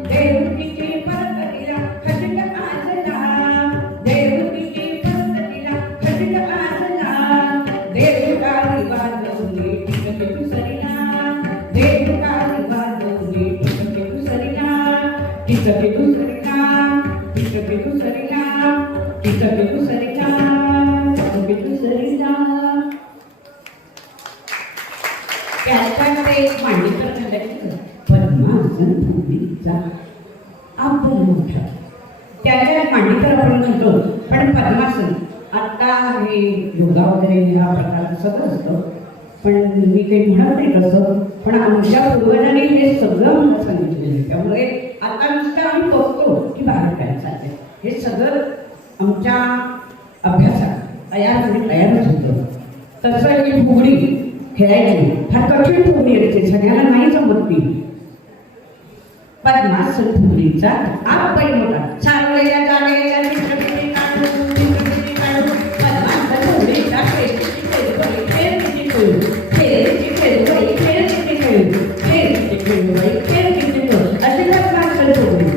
देवकीची भरत तिला खचित आजला, देवकीची भरत तिला खचित आजला. देव टाळी वाजवली टिचकी दुसरीला, देव टाळी वाजवली टिचकी दुसरीला. टिचकी दुसरीला, टिचकी दुसरीला, टिचकी दुसरीला, टिचकी दुसरीला. त्याच्यात एक मांडीकर झाल्याचं पद्मासन फुगडीचा आपण मोठा, त्याच्यात मांडीकर आपण म्हणतो, पण पद्मासन आता हे योगा वगैरे ह्या प्रकारचं सगळं असतं, पण मी काही म्हणत नाही तसं, पण आमच्या पूर्वजांनी हे सगळं मला सांगितलेलं आहे. त्यामुळे आता नुसतं आम्ही बघतो की बाहेर काय चाललंय, हे सगळं आमच्या अभ्यासात तयारच होतं. तसं ही फुगडी खेळायची, फार कठीण फुगडी यायची, सगळ्यांना नाही जमत ती. पद्मासन फुगडीचा आपण मोठा चाललेल्या जाण्याच्या चित्रपटी काढू, चित्रपटी काढू. पद्मासन फुगडीचा खेळची खेळबाई, खेळची खेळू, खेळची खेळबाई, खेळची खेळू, खेळची खेळबाई, खेळची खेळू. अशी पद्मासन फुगडी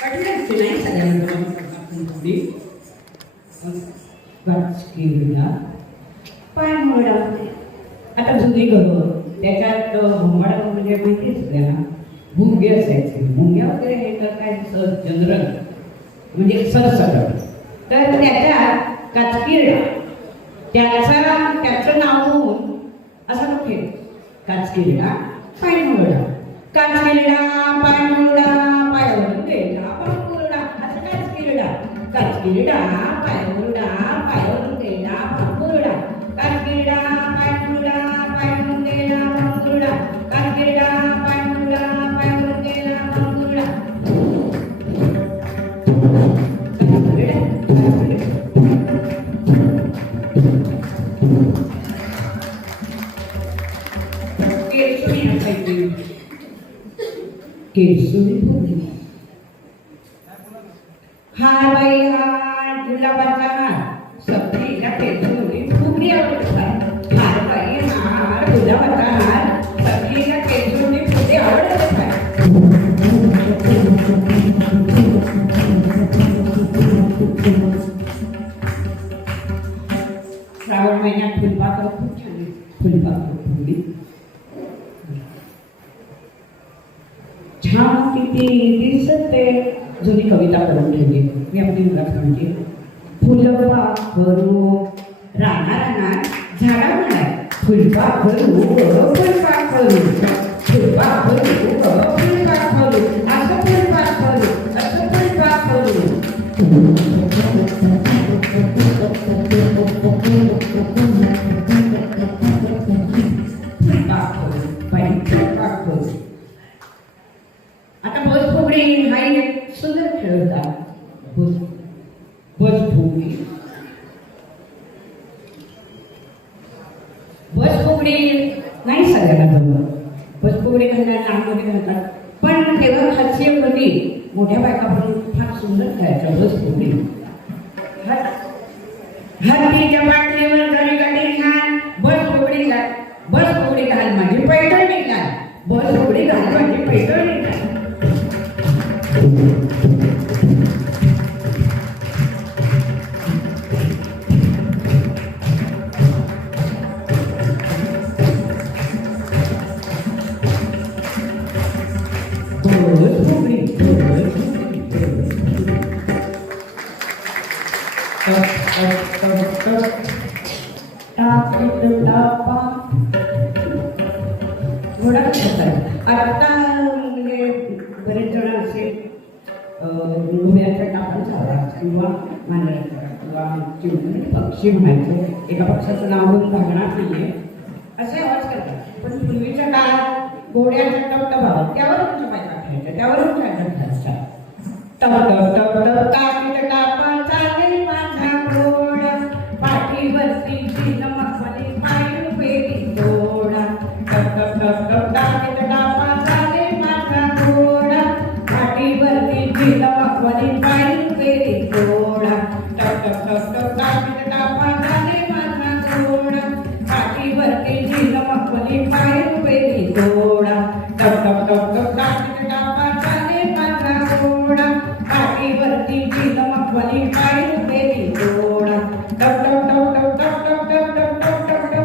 कठीण असते नाही सगळ्यांना. पद्मासन फुगडी केला पाय मोडा. आता जुनी घरं त्याच्यात भोंगाडा म्हणजे माहिती सगळ्यांना भुंगे असायचे, भुंग्या वगैरे हे तर काय जनरल म्हणजे सरसकट. तर त्याच्यात काचकिरडा, त्याचं नाव होऊन असं कुठे काचकिरडा पाय मोडा, काचकिरडा पाय मोडा, पायावरून गेला पांगुरडा. असं काचकिरडा, काचकिरडा पाय मोडा, पायावरून गेला पांगुरडा. काचकिरडा पाय मोडा, पायावरून गेला पांगुरडा. काचकिरडा पाय मोडा, पायावरून गेला पांगुरडा. केळसुणी असायची, केळसुणी फुगडी. हार बाई हार, गुलाबाचा हार, सगळीला केळसुणी फुगडी आवडते. फुलपाखरं खूप छान आहे. फुलपाखरं फुगडी छान किती दिसते. जुनी कविता करून ठेवली मी आपली मुलात म्हणते. फुलपाखरू राणा राणा झाडा म्हणा फुलपाखरू फुलपाखरू फुलपाखरू फुलपाखरू असं फुलपाखरू असं फुलपाखरू. आता बस फुगडी हा एक सुंदर खेळ होता. बस फुगडी बस फुगडी नाही सगळ्यांना जमत. बस फुगडी घालतात लहानमध्ये घालतात पण तेव्हा हास्य होती. मोठ्या बायका पण फार सुंदर खेळायच्या बस फुगडी. हत्तीच्या बाटलीवर जरी गाडी घाल बस फुगडी घाल बस फुगडी घाल माझी पैठणी घाल बस फुगडी घाल माझी पैठणी घाल. आता म्हणजे बरेच जण असे उभ्याच्या टाकून चालतात किंवा मांडरायचं किंवा चिमणी पक्षी म्हणायचं. एका पक्षाचं नाव घेऊन भागणार नाहीये असे आवाज करतात. पण पूर्वीच्या काळात घोड्याच्या टपटपा त्यावर तुमच्या बायका खेळायच्या त्यावरून खेळायच्या. टप टप टप टप काठी टापा चालेल माझा घोडा पाठीवरती नमकवाली पाय पेरी घोडा. टप टप टप टप काठी टापा चालेल माझा घोडा पाठीवरती नमकवाली पाय पेरी घोडा. टप टप टप टप काठी टापा चालेल माझा घोडा पाठीवरती नमकवाली पाय पेरी घोडा. टप टप टप टप काठी टापा चालेल माझा घोडा पाठीवरती नमकवाली पाय पेरी घोडा. टप टप टप टप टप टप टप टप टप टप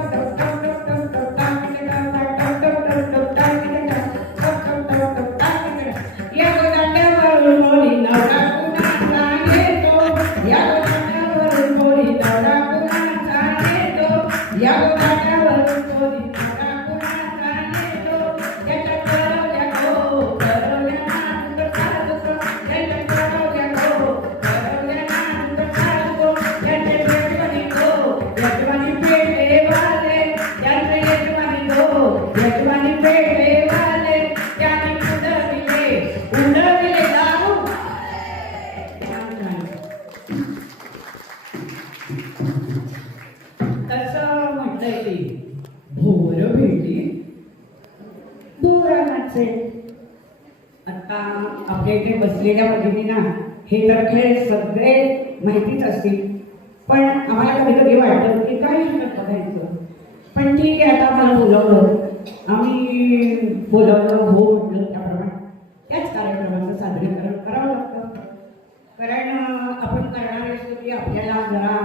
कसं म्हटलंय ते भोर भेटली धोरणाचे. आता आपल्या इथे बसलेल्या भगिनींना हे तर खेळ सगळे माहितीच असतील पण आम्हाला कधी कधी वाटतं की काय हरकत बघायचं. पण ठीक आहे आता आम्हाला बोलवलं आम्ही बोलवलं हो म्हटलं त्याप्रमाणे त्याच कार्यक्रमाचं सादरीकरण करावं लागतं. कारण आपण करणारे असतो की आपल्याला जरा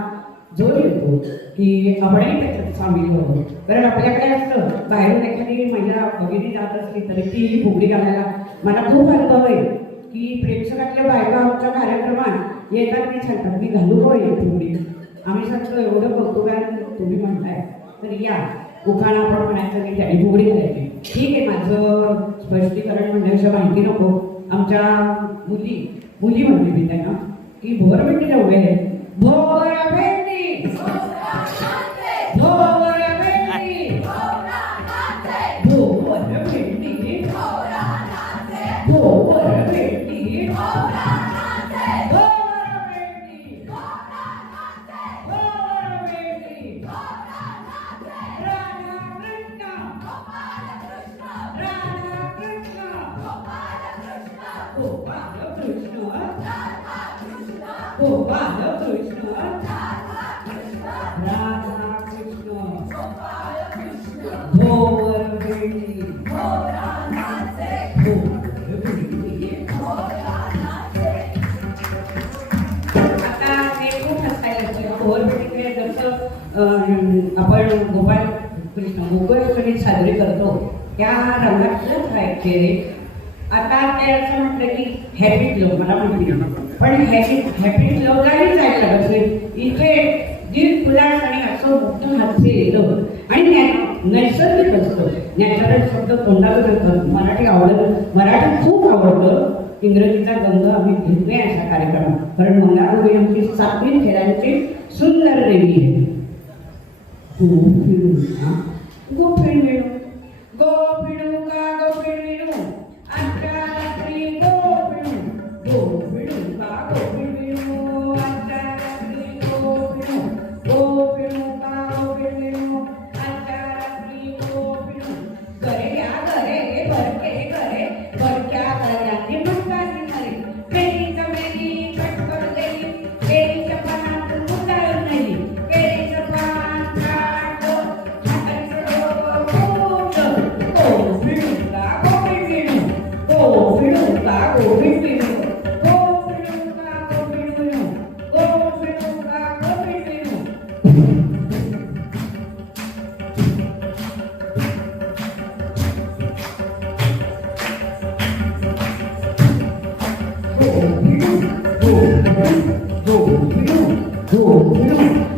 जोर येतो की आपणही त्याच्यात सामील व्हावं. कारण आपल्याकडे असतं बाहेरून एखादी महिला भगिनी जात असली तरी ती फुगडी घालायला मला खूप अनुभव आहे की प्रेक्षकातल्या बायका आमच्या कार्यक्रमात येतात की सांगतात मी घालू हो एक फुगडी. आम्ही सांगतो एवढं कौतुकाने तुम्ही म्हणताय तर या उखाणा आपण म्हणायचं की त्याने फुगडी घालायची. ठीक आहे माझं स्पष्टीकरण म्हणण्याविषयी माहिती नको. आमच्या मुली म्हणते मी त्यांना की भोर भेटी जाऊया भोर भेटी भोर भेटी भोर भेटी भोर भेटी आपण गोपाळ कृष्ण गोकुळाष्टमी साजरी करतो त्या रंगातलंच आहे खेळ. आता ते असं म्हटलं की हॅपी लव मला माहिती नाही, पण हॅपी लवलाही जायला लागत नाही. इथे दीड फुलास आणि असं मोठं हास्य येतं आणि नैसर्गिक असतं. नॅचरल शब्द तोंडावर येतात. मराठी आवडत, मराठी खूप आवडतं. इंग्रजीचा गंध आम्ही घेत नाही अशा कार्यक्रमात, कारण मंगळागौरी आमची 7 खेळांची सुंदर देवी आहे. गो फिरू का गो फिरू आजच्या रात्री गो फिरू का गो फिरू आजच्या रात्री गो फिरू का गो फिरू आजच्या रात्री गो फिरू. करे या करे बरक्या करायची म्हणतानी खरी केळीचं मेली कटकर गेली केळीच्या पानात मुताळ नेली केळीचं पान काढलं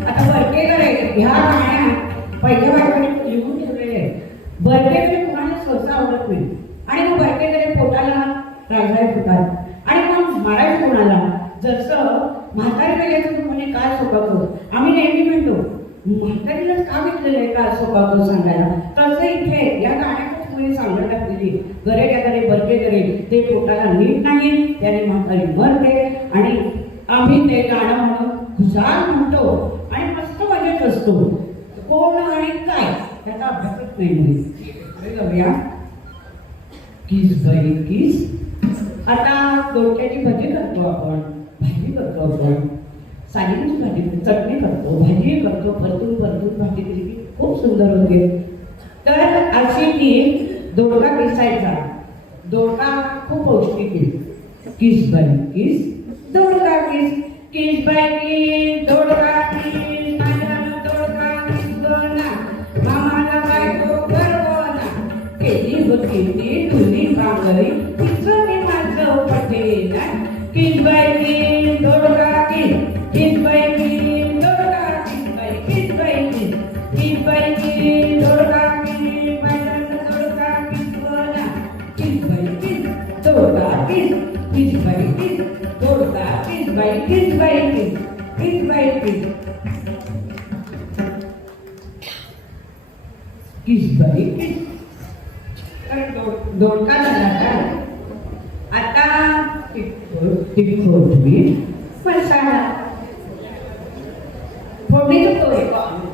आता बरकेकर ह्या गाण्यात पहिल्या बायकोने लिहून ठेवलेले आहे. बरकेकडे कुणाला सहसा आवडत नाही आणि मग बरकेकडे पोटाला राजाय फुटात आणि मग मारायचं कोणाला. जसं म्हातारी गेल्याचं म्हणे काय सोपावतो, आम्ही नेहमी म्हणतो म्हातारीलाच का घेतलेलं आहे का सोपावतो सांगायला. तसं इथे या गाण्यातच तुम्ही सांगत टाकलेली घरे त्या घरे बरके करे ते पोटाला नीट नाही त्याने म्हातारी मरते आणि आम्ही ते गाणं म्हणून खुशाल म्हणतो आणि मस्त मजेत असतो. कोण आणि काय त्याचा अभ्यासच नाही जाऊया. किस बाई किस. आता दोडक्याची भजी करतो आपण, भाजी करतो आपण, साधीची भाजी चटणी करतो, भाजी करतो, परतून भाजी केली की खूप सुंदर होते. तर अशी ती दोडका किसायचा. दोडका खूप पौष्टिक आहे. किस बाई किस दोडका किस किस बाई किस दोडका किस माझा दोडका किस गोना मामाला बायको करवना केली बघितली तुली बांगरी किसने माझं पटेला. किस बाई किस दोडका किस किस बाई किस दोडका किस बाई किस बाई किस किस बाई किस दोडका किस माझा दोडका किस गोना किस बाई किस दोडका किस किस बाई किस दोडका किस बाई किस बाई किस किस बाई किस किस बाई किस. तर दोडका झाला का. आता तिखट मीठ मसाला फोडणीचं पोहे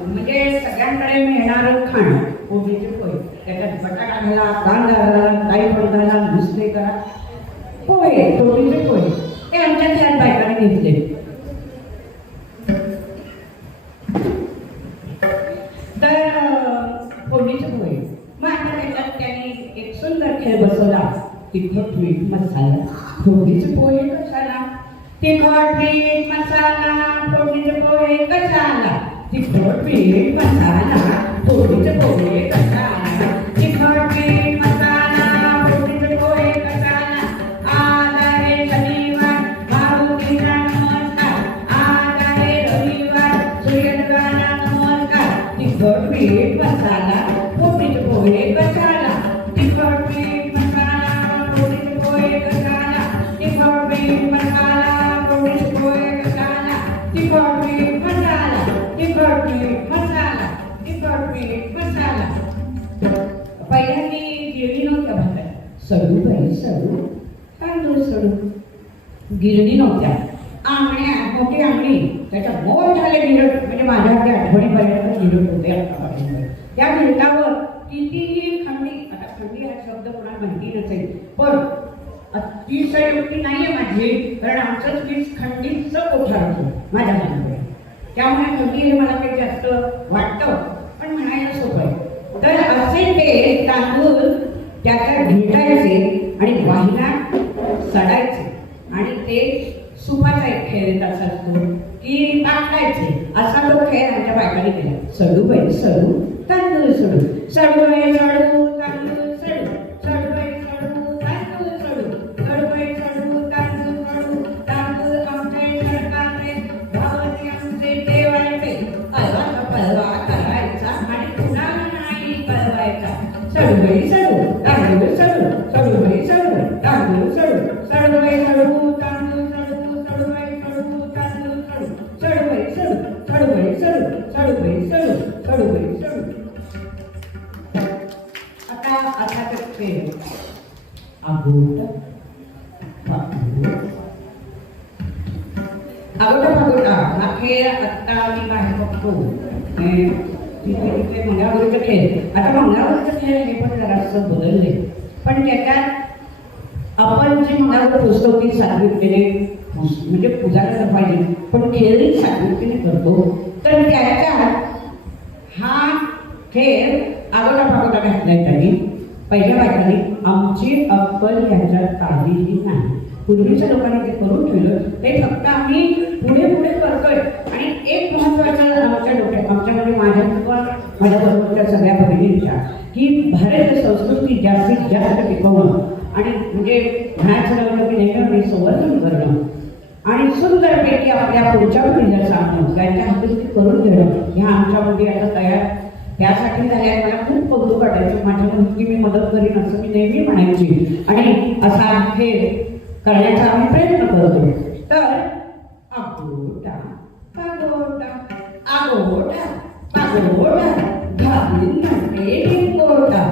म्हणजे सगळ्यांकडे मिळणारं खाणं. फोडणीचे पोहे त्याच्यात बटाटा घाला, कांदा घाला, काही पण घाला, नुसते करा. पोहे फोडणीचे पोहे ते आमच्या त्यात बायकाने घेतले. तर फोडणीचे पोहे मग आता त्याच्यात त्यांनी एक सुंदर खेळ बसवला. तिखट मीठ मसाला फोडणीचे पोहे कशाला. तिखट मीठ मसाला फोडणीचे पोहे कशाला. तिखट मीठ मसाला फोडणीचे पोहे कशाला. तिखट मीठ मसाला फोडणीचे पोहे कशाला. आज आहे शनिवार मारुतीला नमस्कार. आज आहे रविवार सूर्यदेवाला नमस्कार. तिखट मीठ मसाला फोडणीचे पोहे कशाला. तिखट मीठ मसाला फोडणीचे पोहे कशाला. तिखट मीठ मसाला फोडणीचे पोहे कशाला. तिखट मीठ मसाला तिखट मीठ मसाला तिखट मीठ मसाला. पहिल्यांदी गिरणी नव्हत्या भातात. सडू बाई सडू तांदूळ सडू. गिरणी नव्हत्या. आंगण्या मोठी आंगणी त्याच्यात मोठ झाले गिरट म्हणजे माझ्या त्या आठवणीपर्यंत गिरट होते. आतापर्यंत त्या गिरटावर कितीही खंडी. आता खंडी हा शब्द कोणाला माहिती नसेल पण अतिशय युक्ती नाहीये माझी, कारण आमचंच वीज खंडीचं कोठार होतं माझ्या मनामध्ये. त्यामुळे खंडी हे मला काही जास्त वाटतं पण म्हणायला सोपं आहे. तर असे ते तांदूळ त्याच्या ढिटायचे आणि वाहिना सडायचे आणि ते सुपाचा एक खेळ असा असतो की टाकायचे. असा तो खेळ आमच्या बायकांनी केला. सडू बाई सडू सडू सडूबाई सडू तांदूळ सडू सडूबाई सडू तांदूळ सडू सडूबाई सडू तांदूळ सडू तांदूळ आमचे सरकारने भावती आमचे ठेवायचे अलवा पलवा करायचा आणि कुणाला नाही कळवायचा सडूबाई सडू तांदूळ सडू सडूबाई सडू तांदूळ सडू सडूबाई सडू तांदूळ सडू सडूबाई सडू तांदूळ सडू सडूबाई सडू सडूबाई सडू सडूबाई सडू सडूबाई सडू आता खेळ आगोटा फागोटा हा खेळ आत्ता मी बाहेर बघतो तिथे मंगळागौरीचा खेळ आता मंगळागौरीचा खेळ हे पण जरासं बदलले पण त्याच्यात आपण जी मंगळागौर पुजतो ती सात्विकतेने म्हणजे पूजा करायला पाहिजे पण खेळही सात्विकतेने करतो तर त्याच्यात हा खेळ आगोटा फागोटा घातलाय त्यांनी पहिल्या बायकांनी आमची अक्कल ह्याच्यात काहीही नाही पूर्वीच्या लोकांनी ते करून ठेवलं ते फक्त आम्ही पुढे पुढे करतोय आणि एक महत्वाचं आमच्या डोक्यात आमच्यामध्ये माझ्याबरोबरच्या सगळ्या भगिनींच्या की भारतीय संस्कृती जास्तीत जास्त टिकवणं आणि म्हणजे म्हणायचं लागलं की नेहमी संवर्धन करणं आणि सुंदरपैकी आपल्या पुढच्या पिढीला सांगणं त्यांच्या हातून ते करून घेणं ह्या आमच्यामध्ये आता तयार त्यासाठी झाल्या मला खूप कौतुक वाटायचं माझ्या मुलगी मी मदत करीन असं मी नेहमी म्हणायची आणि असा खेळ करण्याचा आम्ही प्रयत्न करतो तर आगोटा पागोटा आगोटा पागोटा घालीन म्हणते लिंगोटा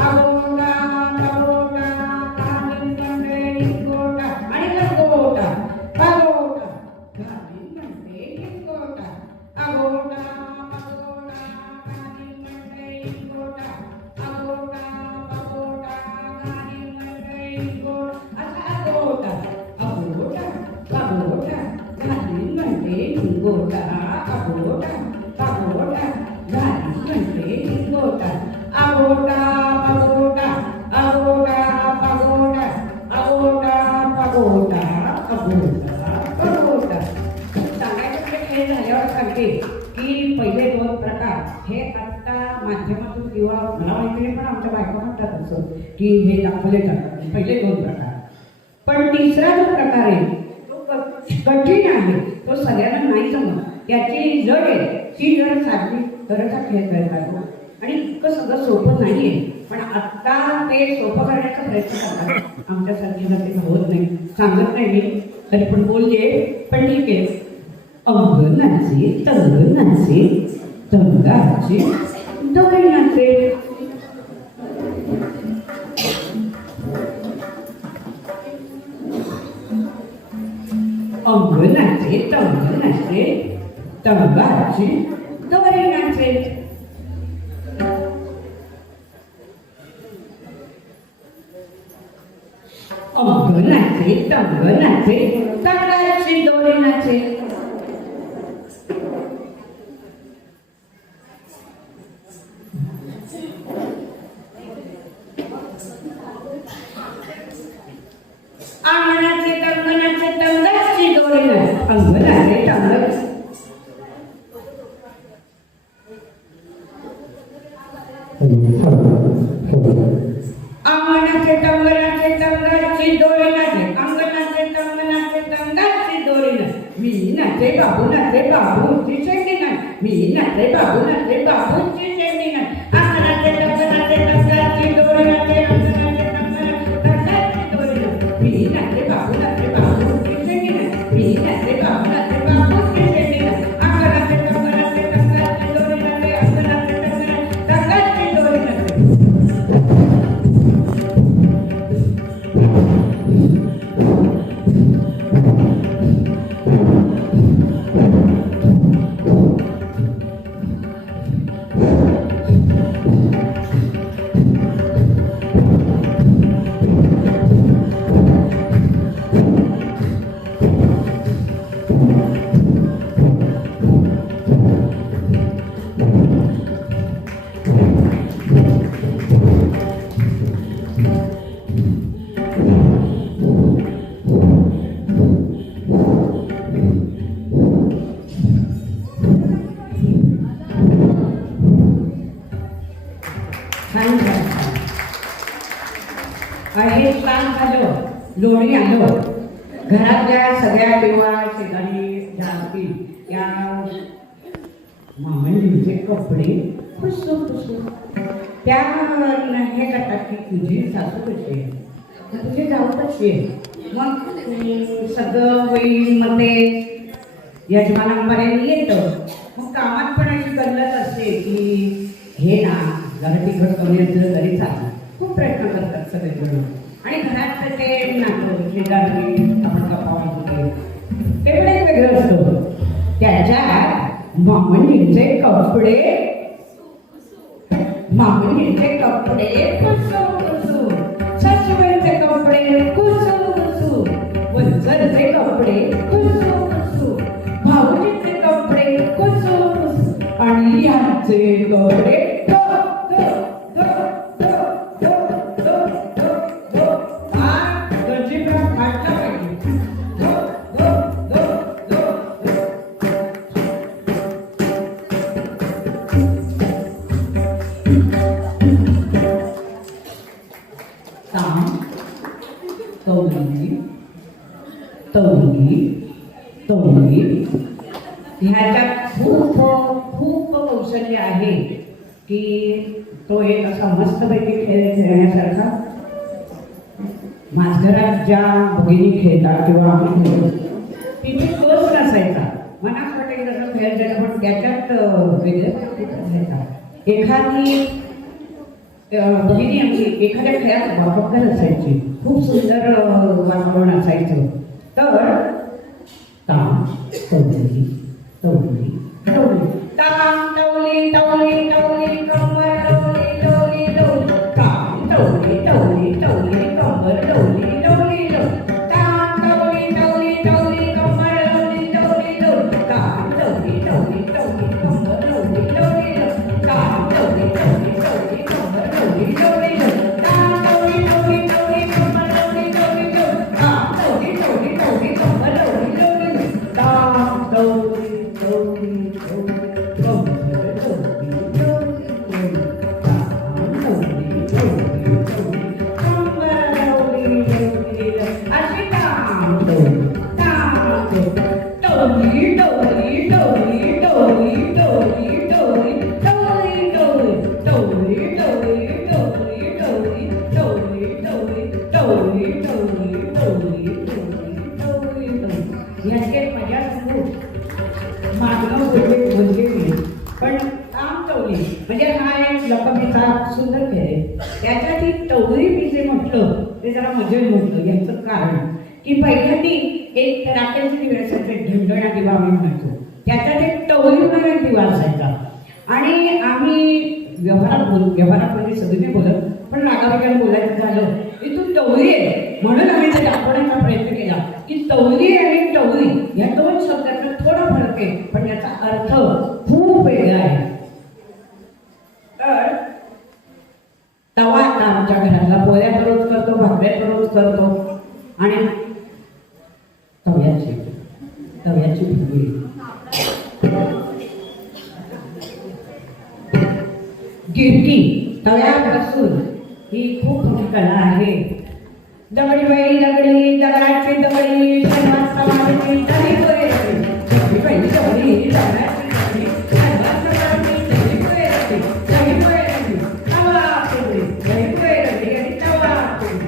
आगोटा पागोटा घालीन म्हणते लिंगोटा आणि लगोटा पागोटा घालीन म्हणते लिंगोटा आगोटा पागोटा घालीन म्हणते लिंगोटा आगोटा पागोटा घालीन म्हणते लिंगोटा असा आगोटा आगोटा पागोटा घालीन म्हणते लिंगोटा आगोटा पागोटा घालीन म्हणते लिंगोटा आगोटा पागोटा आगोटा पागोटा आगोटा पागोटा आगोटा पागोटा सांगायचे खेळ झाल्यावर सांगते की पहिले दोन प्रकार हे आत्ता माध्यमातून किंवा मला माहिती नाही पण आमच्या बायका म्हणतात असं की हे दाखवले जातात पहिले दोन प्रकार पण तिसरा जो प्रकार आहे तो कठीण आहे तो सगळ्यांना नाही जमत त्याची जड आहे ती जड साधली तरच हा खेळ खेळता येतो आणि इतकं सगळं सोपं नाही आहे पण आत्ता ते सोपं करण्याचा प्रयत्न करतात आमच्यासारखी जर ते होत नाही सांगत नाही मी तरी पण बोलते पण ठीक आहे अंगणाचे तंगणाचे तंगाचे दगडाचे अंगणाचे तंगणाचे तंगाचे दगडाचे अंगणाचे तंगणाचे तंगाचे दोरीनाचे अंगणाचे तंगणाचे तंगाची दोरीना अंगणाचे तंग अंगणाचे तंगणाचे तंगाची दोरीनाचे अंगणाचे तंगणाचे तंगाची दोरीना मी नाचे बाबूची शेंडी नाही मी नाचे बाबूची शेंडी नाही अंगणाचे तंगणाचे तंगाची दोरीनाचे अंगणाचे तंगणाचे तंगाची दोरीना मी नाचे बाबूची शेंडी नाही मी नाचे बाबूची शेंडी नाही अंगणाचे तंगणाचे तंगाची दोरीनाचे अंगणाचे तंगणाचे तंगाची दोरीनाचे you. छान झालं. हे छान झालं. लोणी आलं. घरातल्या सगळ्या किंवा शेजारी ज्या असतील या मामंडीचे कपडे खुसू त्या हे करतात की तुझी सासू कशी आहे, तुझी जाऊ कशी आहे. मग सगळं होईल, मग ते यजमानांपर्यंत येतं. मग कामात पण अशी गल्लत असते की हे ना जरा तिखट कमी असलं तरी चालेल. खूप प्रयत्न करतात सगळेजण. आणि घरात ते नातं शेजारी आपण गप्पा मारतो ते पण एक वेगळं असतं. त्याच्यात मामंडीचे कपडे कुसू, सासूबाईचे कपडे कुसू, वंजरचे कपडे कुसू, भाऊजीचे कपडे कुसू, आणि ह्यांचे कपडे तवंगी ह्याच्यात खूप कौशल्य आहे की तो एक असा मस्तपैकी खेळ खेळण्यासारखा. माझघरात ज्या भगिनी खेळतात किंवा आम्ही खेळतो तिथे तोच नसायचा. मनात वाटेल जसं खेळ झालं पण त्याच्यात वेगळे असायचा. एखादी भगिनी आमची एखाद्या खेळात वापरकर असायची. खूप सुंदर वातावरण असायचं. तर ताम तवली तवली तवली ताम तवली तवली तवली कंबर लवली लवली लवली ताम तवली तवली तवली कंबर लवली लवली लवली ताम तवली तवली तवली कंबर लवली लवली लवली ताम तवली तवली तवली कंबर लवली लवली लवली ताम तवली तवली तवली कंबर लवली लवली लवली ताम तवली तवली तवली कंबर लवली लवली लवली ताम तवली तवली तवली कंबर लवली लवली लवली ताम तवली तवली पण काम टवली म्हणजे हा एक लकमीचा सुंदर खेळ आहे. त्याच्यात ही टवरी मी जे म्हटलं ते जरा मजेल म्हटलं. याचं कारण की पहिल्यांदी एक राखेचे दिवे असायचे, ढंढणा दिवा आम्ही म्हणायचो. त्याच्यात एक टवरीमध्ये एक दिवा असायचा. आणि आम्ही व्यवहारात म्हणजे सगळी नाही बोलत पण रागावेगाने बोलायचं झालं की तू टवरी आहे म्हणून आम्ही ते दाखवण्याचा प्रयत्न केला की टवरी आणि टवरी या दोन शब्दांचा थोडा फरक आहे पण याचा अर्थ खूप वेगळा आहे. तर तवा आता आमच्या घरातला पोळ्या रोज करतो, भाकऱ्या रोज करतो आणि तव्याची भुगी गिरकी तव्यापासून ही खूप मोठी कला आहे. दगडी बाई दगडी दगडाची दगडी शनिवारचा मागणी दही पोहेची दगडी बाई दगडी दगडाची दगडी शनिवारचा मागणी दही पोहेची दही पोहेची तवा पोळी दही पोहेची आणि तवा पोळी.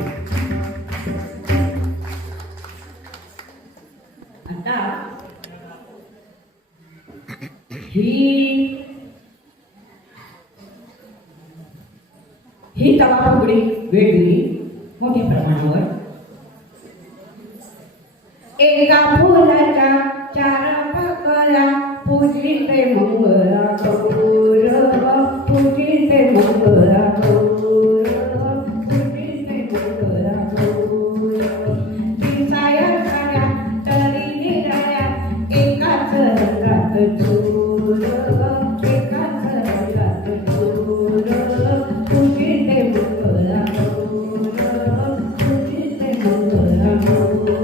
आता ही तवा फुगडी वेगळी मोठ्या प्रमाणावर. एका फुलाच्या चार पाकळ्या पूजिते मंगळा कपूर, पूजिते मंगळा कपूर, पूजिते मंगळा कपूर. दिसाया साड्या तरी निराळ्या एकाच रंगात चूर, एकाच रंगात चूर. पूजिते मंगळा कपूर, पूजिते मंगळा कपूर,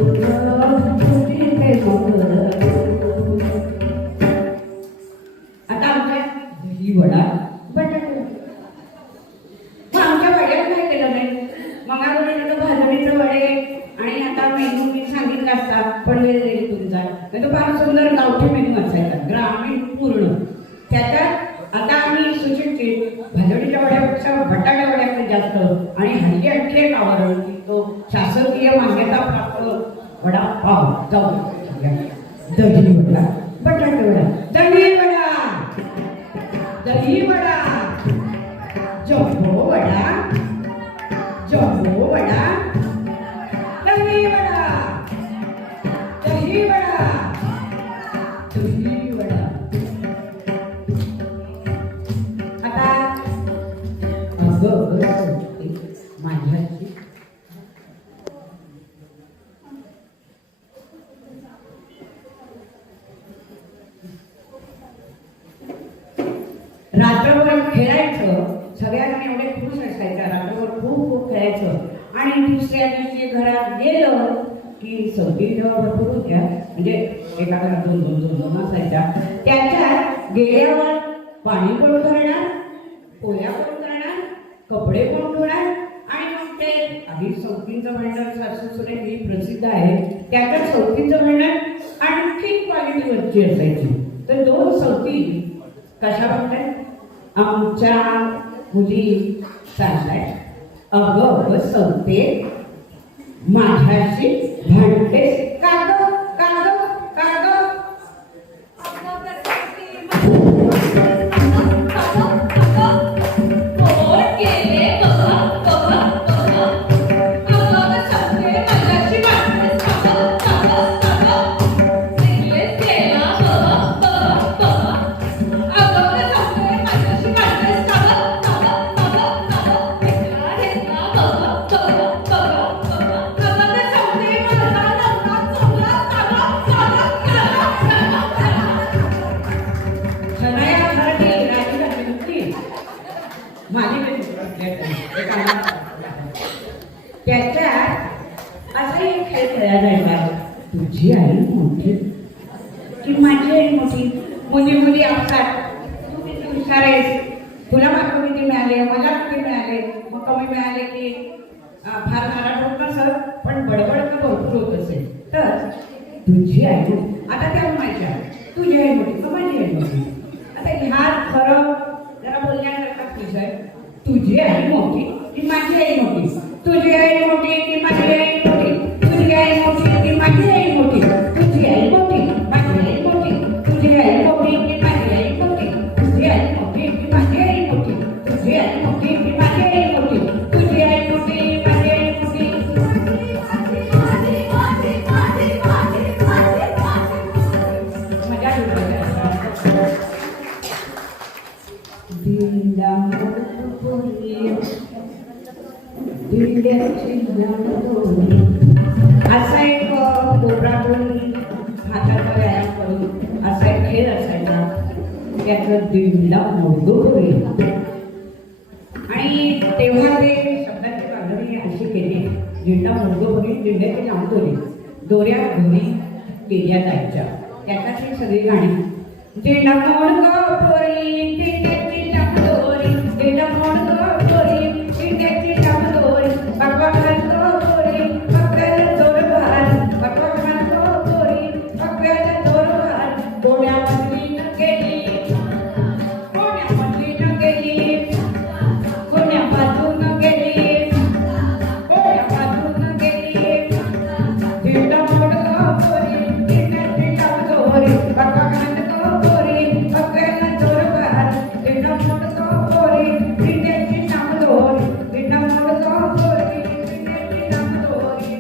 पूजिते मंगळा कपूर. आता आमच्या तो फार सुंदर गावठी मेनू असायचा, ग्रामीण पूर्ण. त्याच्यात आता आम्ही सुशिक्षित भाजडीच्या वड्यापेक्षा बटाट्या वड्याकडे जास्त, आणि हल्ली आणखी एक आवडलं की तो शासकीय मान्यता प्राप्त वडापाव, जाऊ दही वडा, बटाटे वडा, दही वडा, दही वडा, जम्बो वडा, जम्बो वडा, दही वडा, दही वडा, दही वडा. आता अगं माझ्याची रात्रभर खेळायचं, सगळ्यांनी एवढे खुश असायचं, रात्रभर खूप खूप खेळायचं. आणि दुसऱ्या दिवशी घरात गेलं की सगळी जेव्हा भरपूर होत्या, म्हणजे एका घरात दोन दोन दोन दोन असायच्या, त्याच्यात गेल्यावर पाणी कोण करणार, पोळ्या कोण करणार, कपडे कोण धुणार, आणि मग ते आधी चौकींचं भांडण सासू सुने ही प्रसिद्ध आहे. त्याच्यात चौकींचं भांडण आणखी क्वालिटीवरची असायची. तर दोन चौकी कशा बघताय, आमच्या मुली चाललाय, अगं सौते माझ्याशी भांडतेस का गं, का गं, का गं. त्याच्यात असाही खेळ खेळला जायचा, तुझी आई मोठी की माझी आई मोठी. मुली मुली असतात, तू किती हुशार आहेस, तुला मार्क किती मिळाले, मला किती मिळाले, मग कमी मिळाले की फार नाराज होत नसत, पण बडबड तर भरपूर होत असेल. तर तुझी आई, आता त्या माझ्या, तुझी आई मोठी का माझी आई मोठी. आता ह्या खरं जरा बोलण्यासारखाच विषय, तुझी आई मोठी की माझी आई मोठी, तुझी आई मोठी की माझी आई मोठी, तुझी आई मोठी की माझी आई मोठी, तुझी आई मोठी, माझी आई मोठी, तुझी आई मोठी की माझी आई मोठी, तुझी आई मोठी की माझी आई मोठी, तुझी आई मोठी की माझी आई मोठी, तुझी आई मोठी की माझी आई मोठी. मजा असा एक कोपरातून हाताचा व्यायाम करून असा एक खेळ असायचा, त्याचं दिंडा मोडदोरी. आणि तेव्हा ते शब्दाची बांधणी अशी केली, दिंडा मोडदोरी, दिंड्याची लांबदोरी, दोऱ्या घरी केल्या जायच्या. त्याच्यात सगळी गाणी, दिंडा मोडदोरी, दिंड्याची लांबदोरी, दिंडा मोडदोरी, दिंड्याची लांबदोरी, बाबा दोरी, पक्क्याला दोर घाल, बाबा दोरी, पक्क्याला दोर घाल, गोड्यामधली न गेली, गोड्यामधली न गेली, कोण्या बाजून गेली, कोण्या बाजून गेली. दिंडा मोडदोरी, दिंड्याची लांबदोरी, बाबा दोरी, पक्क्याला दोर घाल, दिंडा मोडदोरी, दिंड्याची लांबदोरी, दिंडा मोडदोरी, दिंड्याची लांबदोरी.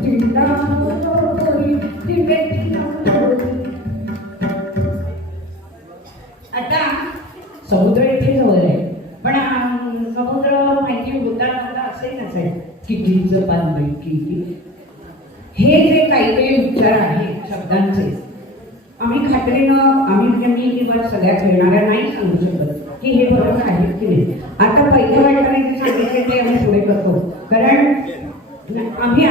दिंडा मोडदोरी, दिंड्याची लांबदोरी. आता समुद्र इथे जवळ आहे, पण समुद्र माहिती होता नव्हता असंही नसायचं. कितीचं पान बाई किती, हे जे काही काही उच्चार आहेत शब्दांचे, आम्ही खात्रीनं, आम्ही म्हणजे मी किंवा सगळ्या खेळणाऱ्या नाही सांगू शकत की हे बरोबर आहे की नाही. आता पहिल्या वाटणारे जे सांगितले ते आम्ही पुढे करतो, कारण आम्ही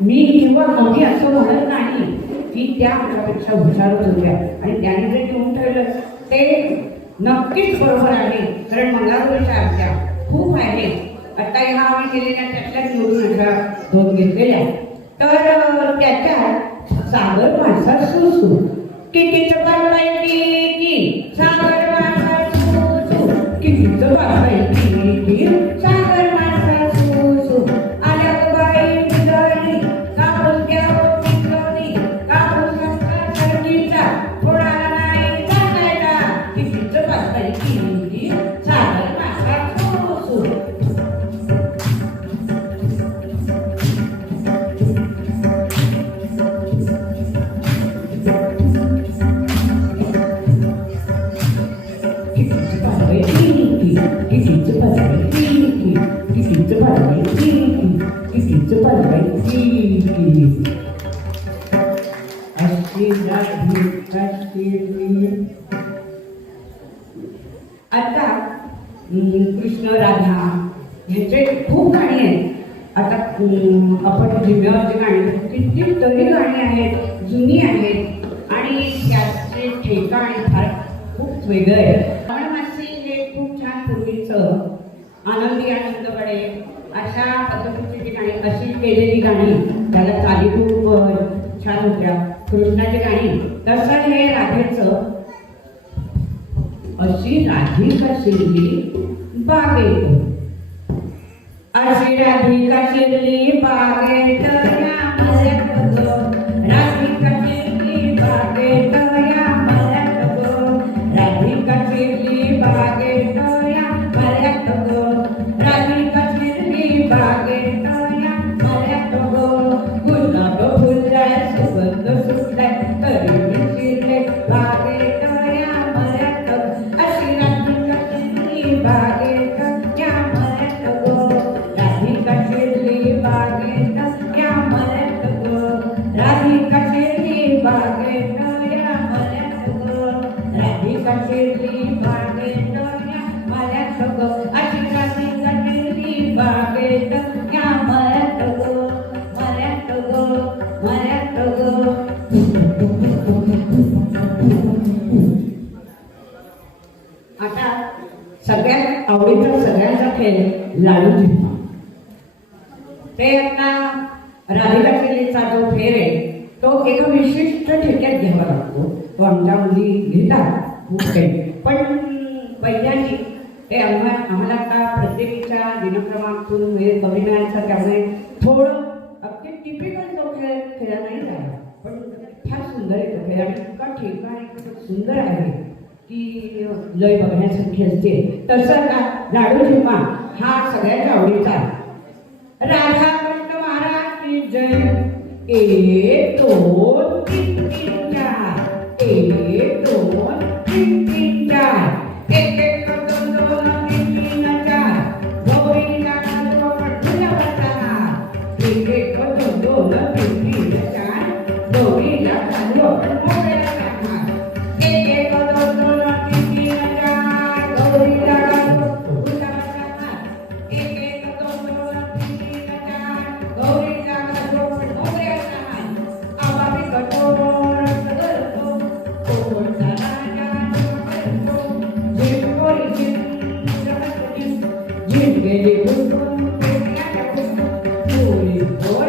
मी किंवा आम्ही असं म्हणत नाही की त्या आपल्यापेक्षा हुशारच होत्या, आणि त्याने जे लिहून ठेवलं ते नक्कीच बरोबर आहे. कारण मंगळागौरीच्या आरत्या खूप आहेत. आता ह्या आम्ही केलेल्या त्यातल्याच निवडून अशा 2 घेतलेल्या. तर त्याच्यात सागर माणसा सुसू कितीचं बांधवाय की सागर माणसा सुसू कितीचं बांधवाय की सागर माणसा सुसू आल्या बाई बिजारी कापूस घ्यावं पिकवणी कापूस नसता सरकीचा कोणाला नाही सांगायचा कितीचं बांधवाय की सागर माणसा सुसू. आता कृष्ण राधा यांचे खूप गाणी आहेत. आता आपण जिम्यावरची गाणी कितीतरी गाणी आहेत, जुनी आहेत आणि त्याचे ठेकाण फार खूप वेगळं आहे. मासी हे खूप छान पूर्वीचं आनंदी आनंदकडे अशा पद्धतीची जी गाणी अशी केलेली गाणी त्याला चाली खूप छान होत्या कृष्णाची गाणी. तसं हे राधेचं अशी राधिका शिरली बागेत अशी राधिका शिरली बागेत या मल्यात गो राधिका शिरली बागेत या मल्यात गो राधिका शिरली बागेत या मल्यात गो राधिका शिरली बागेत या मल्यात गो गुलाब फुललाय सुगंध सुटलाय तरी मी शिरले बागेत या मल्यात अशी राधिका शिरली बागेत या मल्यात गो राधिका शिरली बागेत या मल्यात गो राधिका शिरली बागेत या मल्यात गो राधिका शिरली बागेत या मल्यात गो अशी राधिका शिरली बागेत या मल्यात गो मल्यात गो मल्यात गो. आता सगळ्यात आवडीचा सगळ्यांचा खेळ लाडू जिंकणं. ते आता राधिका शिरलीचा जो खेळ आहे तो एका विशिष्ट ठेक्यात घ्यावा लागतो. तो आमच्या मुली घेतात खूप काही, पण वैज्ञानिक ते आम्हाला आता प्रत्येकीच्या दिनक्रमातून वेळ कमी मिळायचा, त्यामुळे थोडं अगदी टिपिकल तो खेळ खेळला नाही झाला, पण फार सुंदर आहे तो खेळ आणि इतका ठिकाण इतकं सुंदर आहे की लय बघण्यासारखी असते. तसं का लाडू झिम्मा हा सगळ्याच्या आवडीचा. राधा कृष्ण महाराज की जय. 1 2 3 3 4 1 2 3 3 4 1 1 2 2 3 3 4 गौरीला पटला बसा 1 1 2 2 3 3 4 गौरीला चालू मोकळ्या टाका 1 1 2 2 3 3 4 गौरीला उठा बसा 1 1 2 2 3 3 4 गौरीला मोकळ्या टाका आबाबी कठोर करतो कोणता राजा करतो जिंकोरी जिंकेली गुंतून पेटल्या पुरी भोर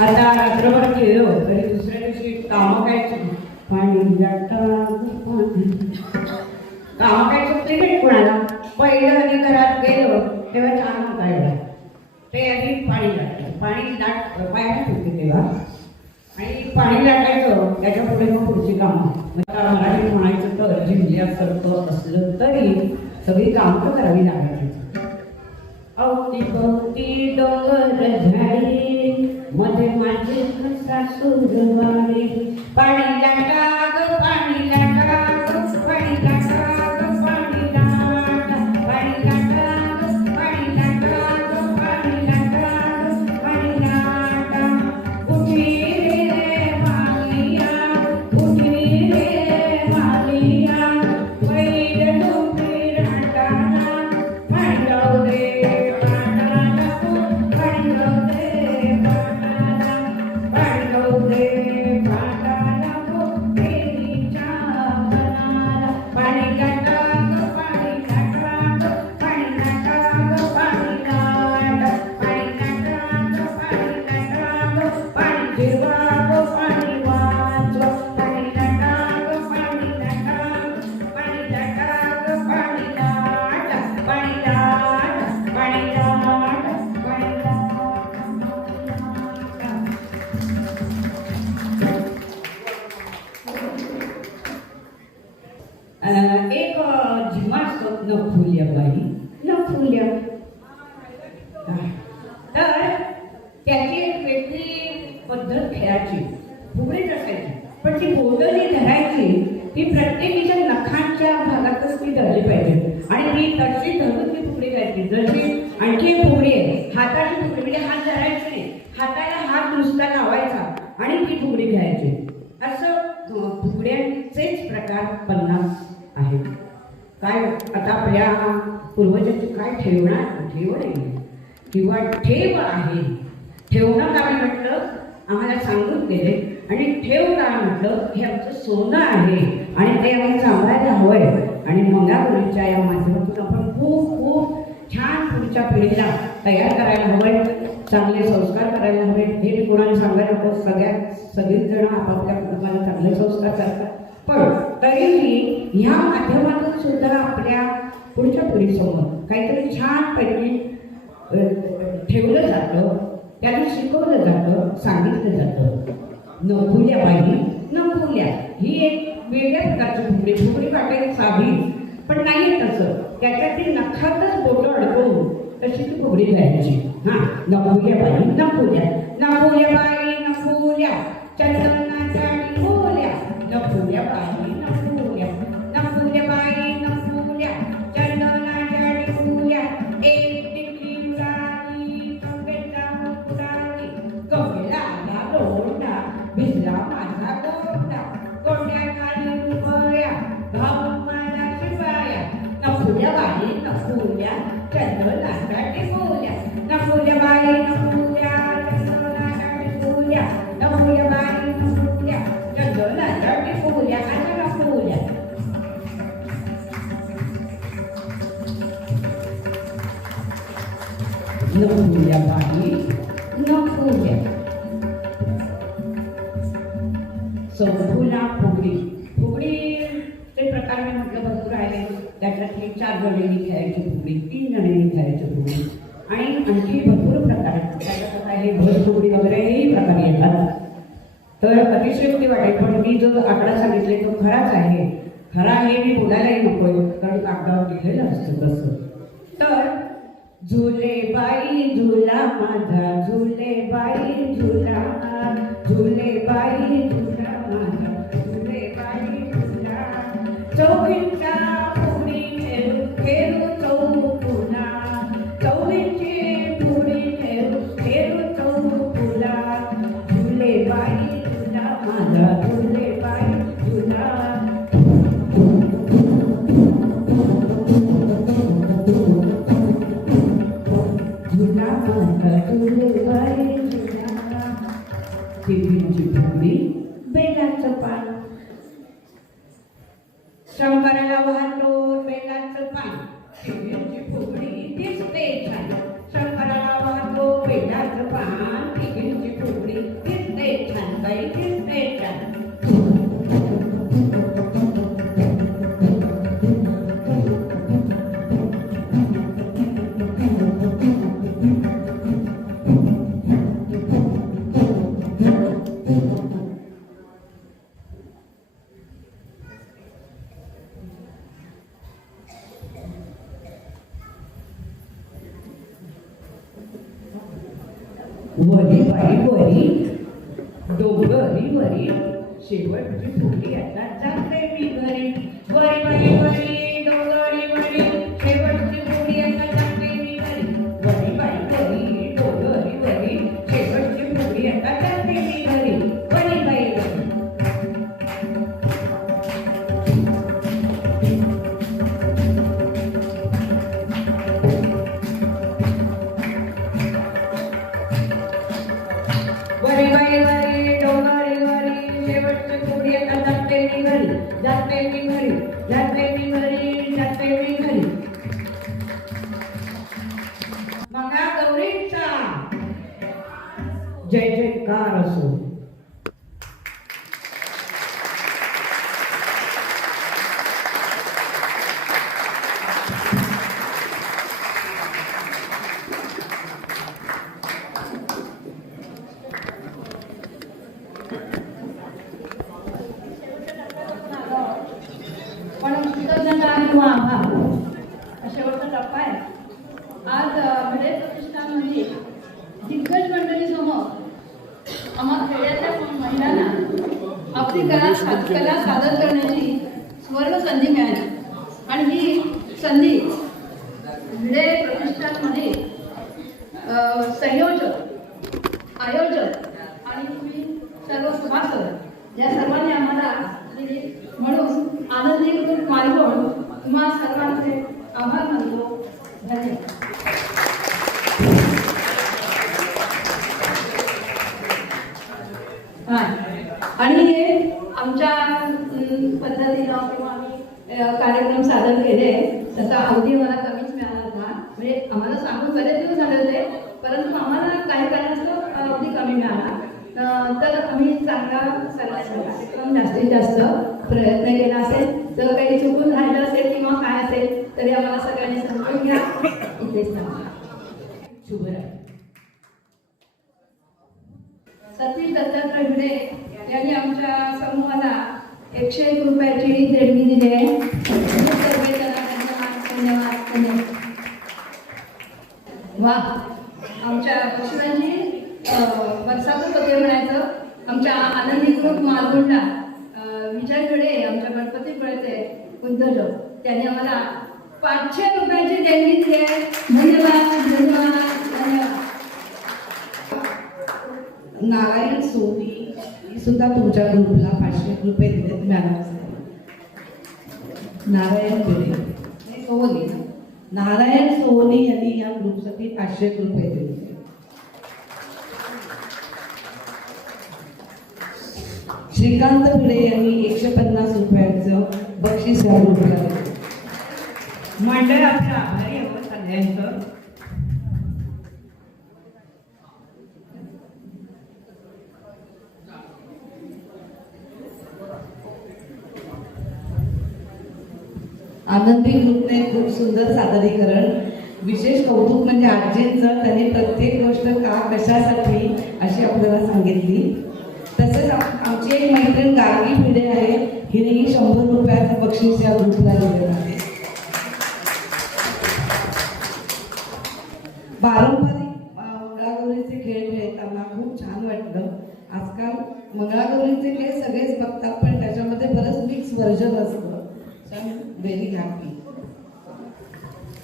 आता रात्रभर केलो तरी दुसऱ्या दिवशी कामं काय कामं काय चुकली नाही कोणाला. पहिलं आणि घरात गेलो तेव्हा छान होता एवढा ते आधी पाणी लागतं. पाणी पायाने ठेवते तेव्हा आणि पाणी लाटायचं, त्याच्या पुढे मग पुढची कामं. आता मराठीत म्हणायचं तर जिल्ह्यासारखं असलं तरी सगळी कामं तर करावी लागायची. अवतीभोवती डोंगर झाडी, मध्ये माझे सासूरवाडी. पाणी लाटा ग पाणी लाटा ग पाणी लाटा ग पाणी लाटा. पाणी लाटा ग पाणी लाटा ग पाणी लाटा ग पाणी लाटा. उठी रे मालिया, उठी रे मालिया, बैल डोंगरी राटाला पाणी जाऊ दे. एक जिमा असतो न फुल्या बाई न फुल्या. तर त्याची एक वेगळी पद्धत खेळायची, फुगडीच असायची. पण ती बोटं जी धरायची ती प्रत्येकीच्या नखांच्या भागातच ती धरली पाहिजे आणि ती तशी धरून ती फुगडी घ्यायची. जशी आणखी एक फुगडी आहे हाताची फुगडी, म्हणजे हात धरायचे नाही, हाताला हात नुसता लावायचा आणि ती फुगडी घ्यायची. असं फुगड्यांचेच प्रकार 50 आहेत. काय आता आपल्या पूर्वजांची काय ठेवण आहे किंवा ठेव आहे. ठेवणं काय म्हटलं आम्हाला सांगून गेले आणि ठेव काय म्हटलं हे आमचं सोनं आहे आणि ते आम्ही सांभाळायला हवंय. आणि मंगळागौरीच्या या माध्यमातून आपण खूप खूप छान पुढच्या पिढीला तयार करायला हवंय, चांगले संस्कार करायला हवे. हे मी कोणाला सांगायला नको, सगळीच जण आपापल्या कुटुंबाला चांगले संस्कार करतात. पण तरीही ह्या माध्यमातून सुद्धा आपल्या पुढच्या पिढीसमोर काहीतरी छानपैकी ठेवलं जातं, त्यांना शिकवलं जातं, सांगितलं जातं. न फुल्या बाई न फुल्या ही एक वेगळ्या प्रकारची फुगडी वाटायला साधी पण नाही तसं. त्याच्यातील नखातच बोटं अडकवून तशी ती फुगडी घ्यायची. हां, न फुल्या बाई न फुल्या, न फुल्या बाई न फुल्या, चंदनाच्या फुल्या, न फुल्या बाई न फुल्या, न फुल्या बाई न फुल्या, चंदनाच्या फुल्या. एक टिकली उडाली कवेला उडाली, कवेला आला लोंढा, भिजला माझा गोंडा, गोंड्याखाली उभया भाऊ मला शिवाया. न फुल्या बाई न फुल्या, चंदनाच्या फुल्या, न फुल्या बाई न फुल्या, चंदनाच्या फुल्या, न फुल्या बाई न फुल्या, चंदनाच्या फुल्या, आता न फुल्या. न फुल्या बाई न फुल्या. संफुला फुगडी. फुगडीचे प्रकार मी म्हटलं भरपूर आहे. त्याच्यातली 4 जणींनी खेळायची फुगडी, 3 जणींनी खेळायची फुगडी आणि आणखी भरपूर प्रकार आहेत. त्याच्यात आहे भर फुगडी वगैरेही प्रकार येतात. तर अतिशयोक्ती वाटेल पण मी जो आकडा सांगितले तो खराच आहे. खरा हे मी बोलायलाही नकोय कारण कागदावर लिहिलेलं असतं तसं. तर झुले बाई झुला माझा, झुले बाई झुला, झुले बाई झुला माझा, झुले बाई झुला. चौघींच्या फुगडी खेळू खेळू चौफुला, चौघींची फुगडी खेळू खेळू चौफुला. झुले बाई झुला माझा, झुले बाई झुला. झुला माझा झुले बाई झुला. देवींची फुगडी बेलाचं पान. शंकराला वरी बाई वरी डोंगरी वरी शेवटची फुगडी आता जाते मी घरी वरी बाई वरी डोंगरी वरी शेवटची फुगडी आता जाते मी घरी वरी बाई वरी डोंगरी वरी शेवटची फुगडी आता जाते मी घरी वरी बाई वरी वरी बाई वरी डोंगरी वरी शेवटची फुगडी आता जाते मी घरी जाते मी घरी जाते मी घरी जाते मी घरी मगा गौरीचा जय जयकार असो. पण कृतज्ञता किंवा आभार हा शेवटचा टप्पा आहे. आज भिडे प्रतिष्ठान म्हणजे दिग्गज मंडळीसमोर आम्हा खेड्यातल्या महिलांना आपली कला सादर करण्याची सुवर्ण संधी मिळाली आणि ही संधी भिडे प्रतिष्ठानमध्ये संयोजक आयोजक आणि तुम्ही सर्व सभासद या सर्वांनी आम्हाला दिली म्हणून आनंदी ग्रुप मालवण तुम्हा सर्वांचे आभार मानतो. धन्यवाद. आणि हे आमच्या पद्धतीनं किंवा आम्ही कार्यक्रम सादर केले त्याचा अवधी मला कमीच मिळाला होता. म्हणजे आम्हाला सांगून बरेच दिवस झाले होते परंतु आम्हाला काही कारणास्तव अवधी कमी मिळाला. तर आम्ही चांगला कार्यक्रम जास्तीत जास्त प्रयत्न केला असेल तर काही चुकून राहिलं असेल किंवा काय असेल तरी आम्हाला सगळ्यांनी समजून घ्या. इथेच शुभरात्री. सतीश दत्तात्रय भिडे यांनी आमच्या समूहाला 101 रुपयाची देणगी दिली आहे. सर्वे त्यांना धन्यवाद धन्यवाद धन्यवाद. वा आमच्या पशुरांची वर्षातच होते म्हणायचं. आमच्या आनंदी ग्रुप मालगुंडा विजय भिडे आमच्या गणपती पिळचे उद्योजक त्यांनी आम्हाला 500 रुपयाची देणगी दिली आहे. धन्यवाद धन्यवाद धन्यवाद. नारायण सोनी सुद्धा तुमच्या ग्रुपला 500 रुपये दिलेत मॅडम. नारायण भिडे सोनी नारायण सोनी यांनी या ग्रुपसाठी 500 रुपये दिले. श्रीकांत भिडे यांनी 150 रुपयाचं बक्षीस या ग्रुपला दिले. मंडळ आपलं आभारी आहे सगळ्यांचं. आनंदी ग्रुपने खूप सुंदर सादरीकरण. विशेष कौतुक म्हणजे आजींचं त्यांनी प्रत्येक गोष्ट का कशासाठी अशी आपल्याला सांगितली. तसेच आमची एक मैत्रीण गार्गी भिडे आहे हिनेही 100 रुपयाचं बक्षीस या ग्रुपला दिलेलं आहे. पारंपरिक मंगळागौरीचे खेळ खेळताना खूप छान वाटलं. आजकाल मंगळागौरीचे खेळ सगळेच बघतात पण त्याच्यामध्ये बरंच मिक्स व्हर्जन असतं. Very happy.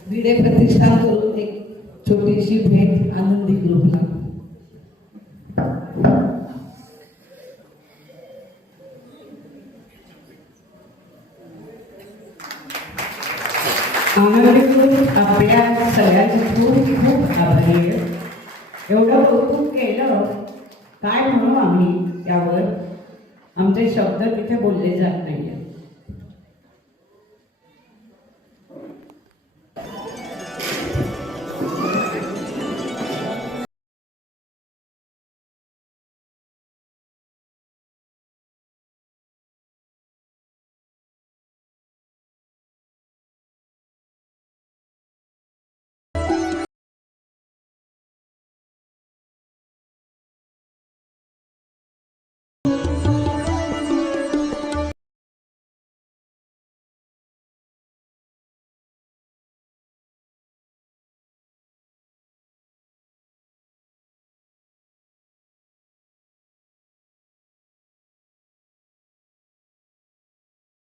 भिडे प्रतिष्ठान करून एक छोटीशी भेट आनंदी ग्रुपला. आनंदी ग्रुप आपल्या सगळ्यांची खूप खूप आभारी आहे. एवढं कौतुक केलं काय म्हणू आम्ही त्यावर आमचे शब्द तिथे बोलले जात नाही.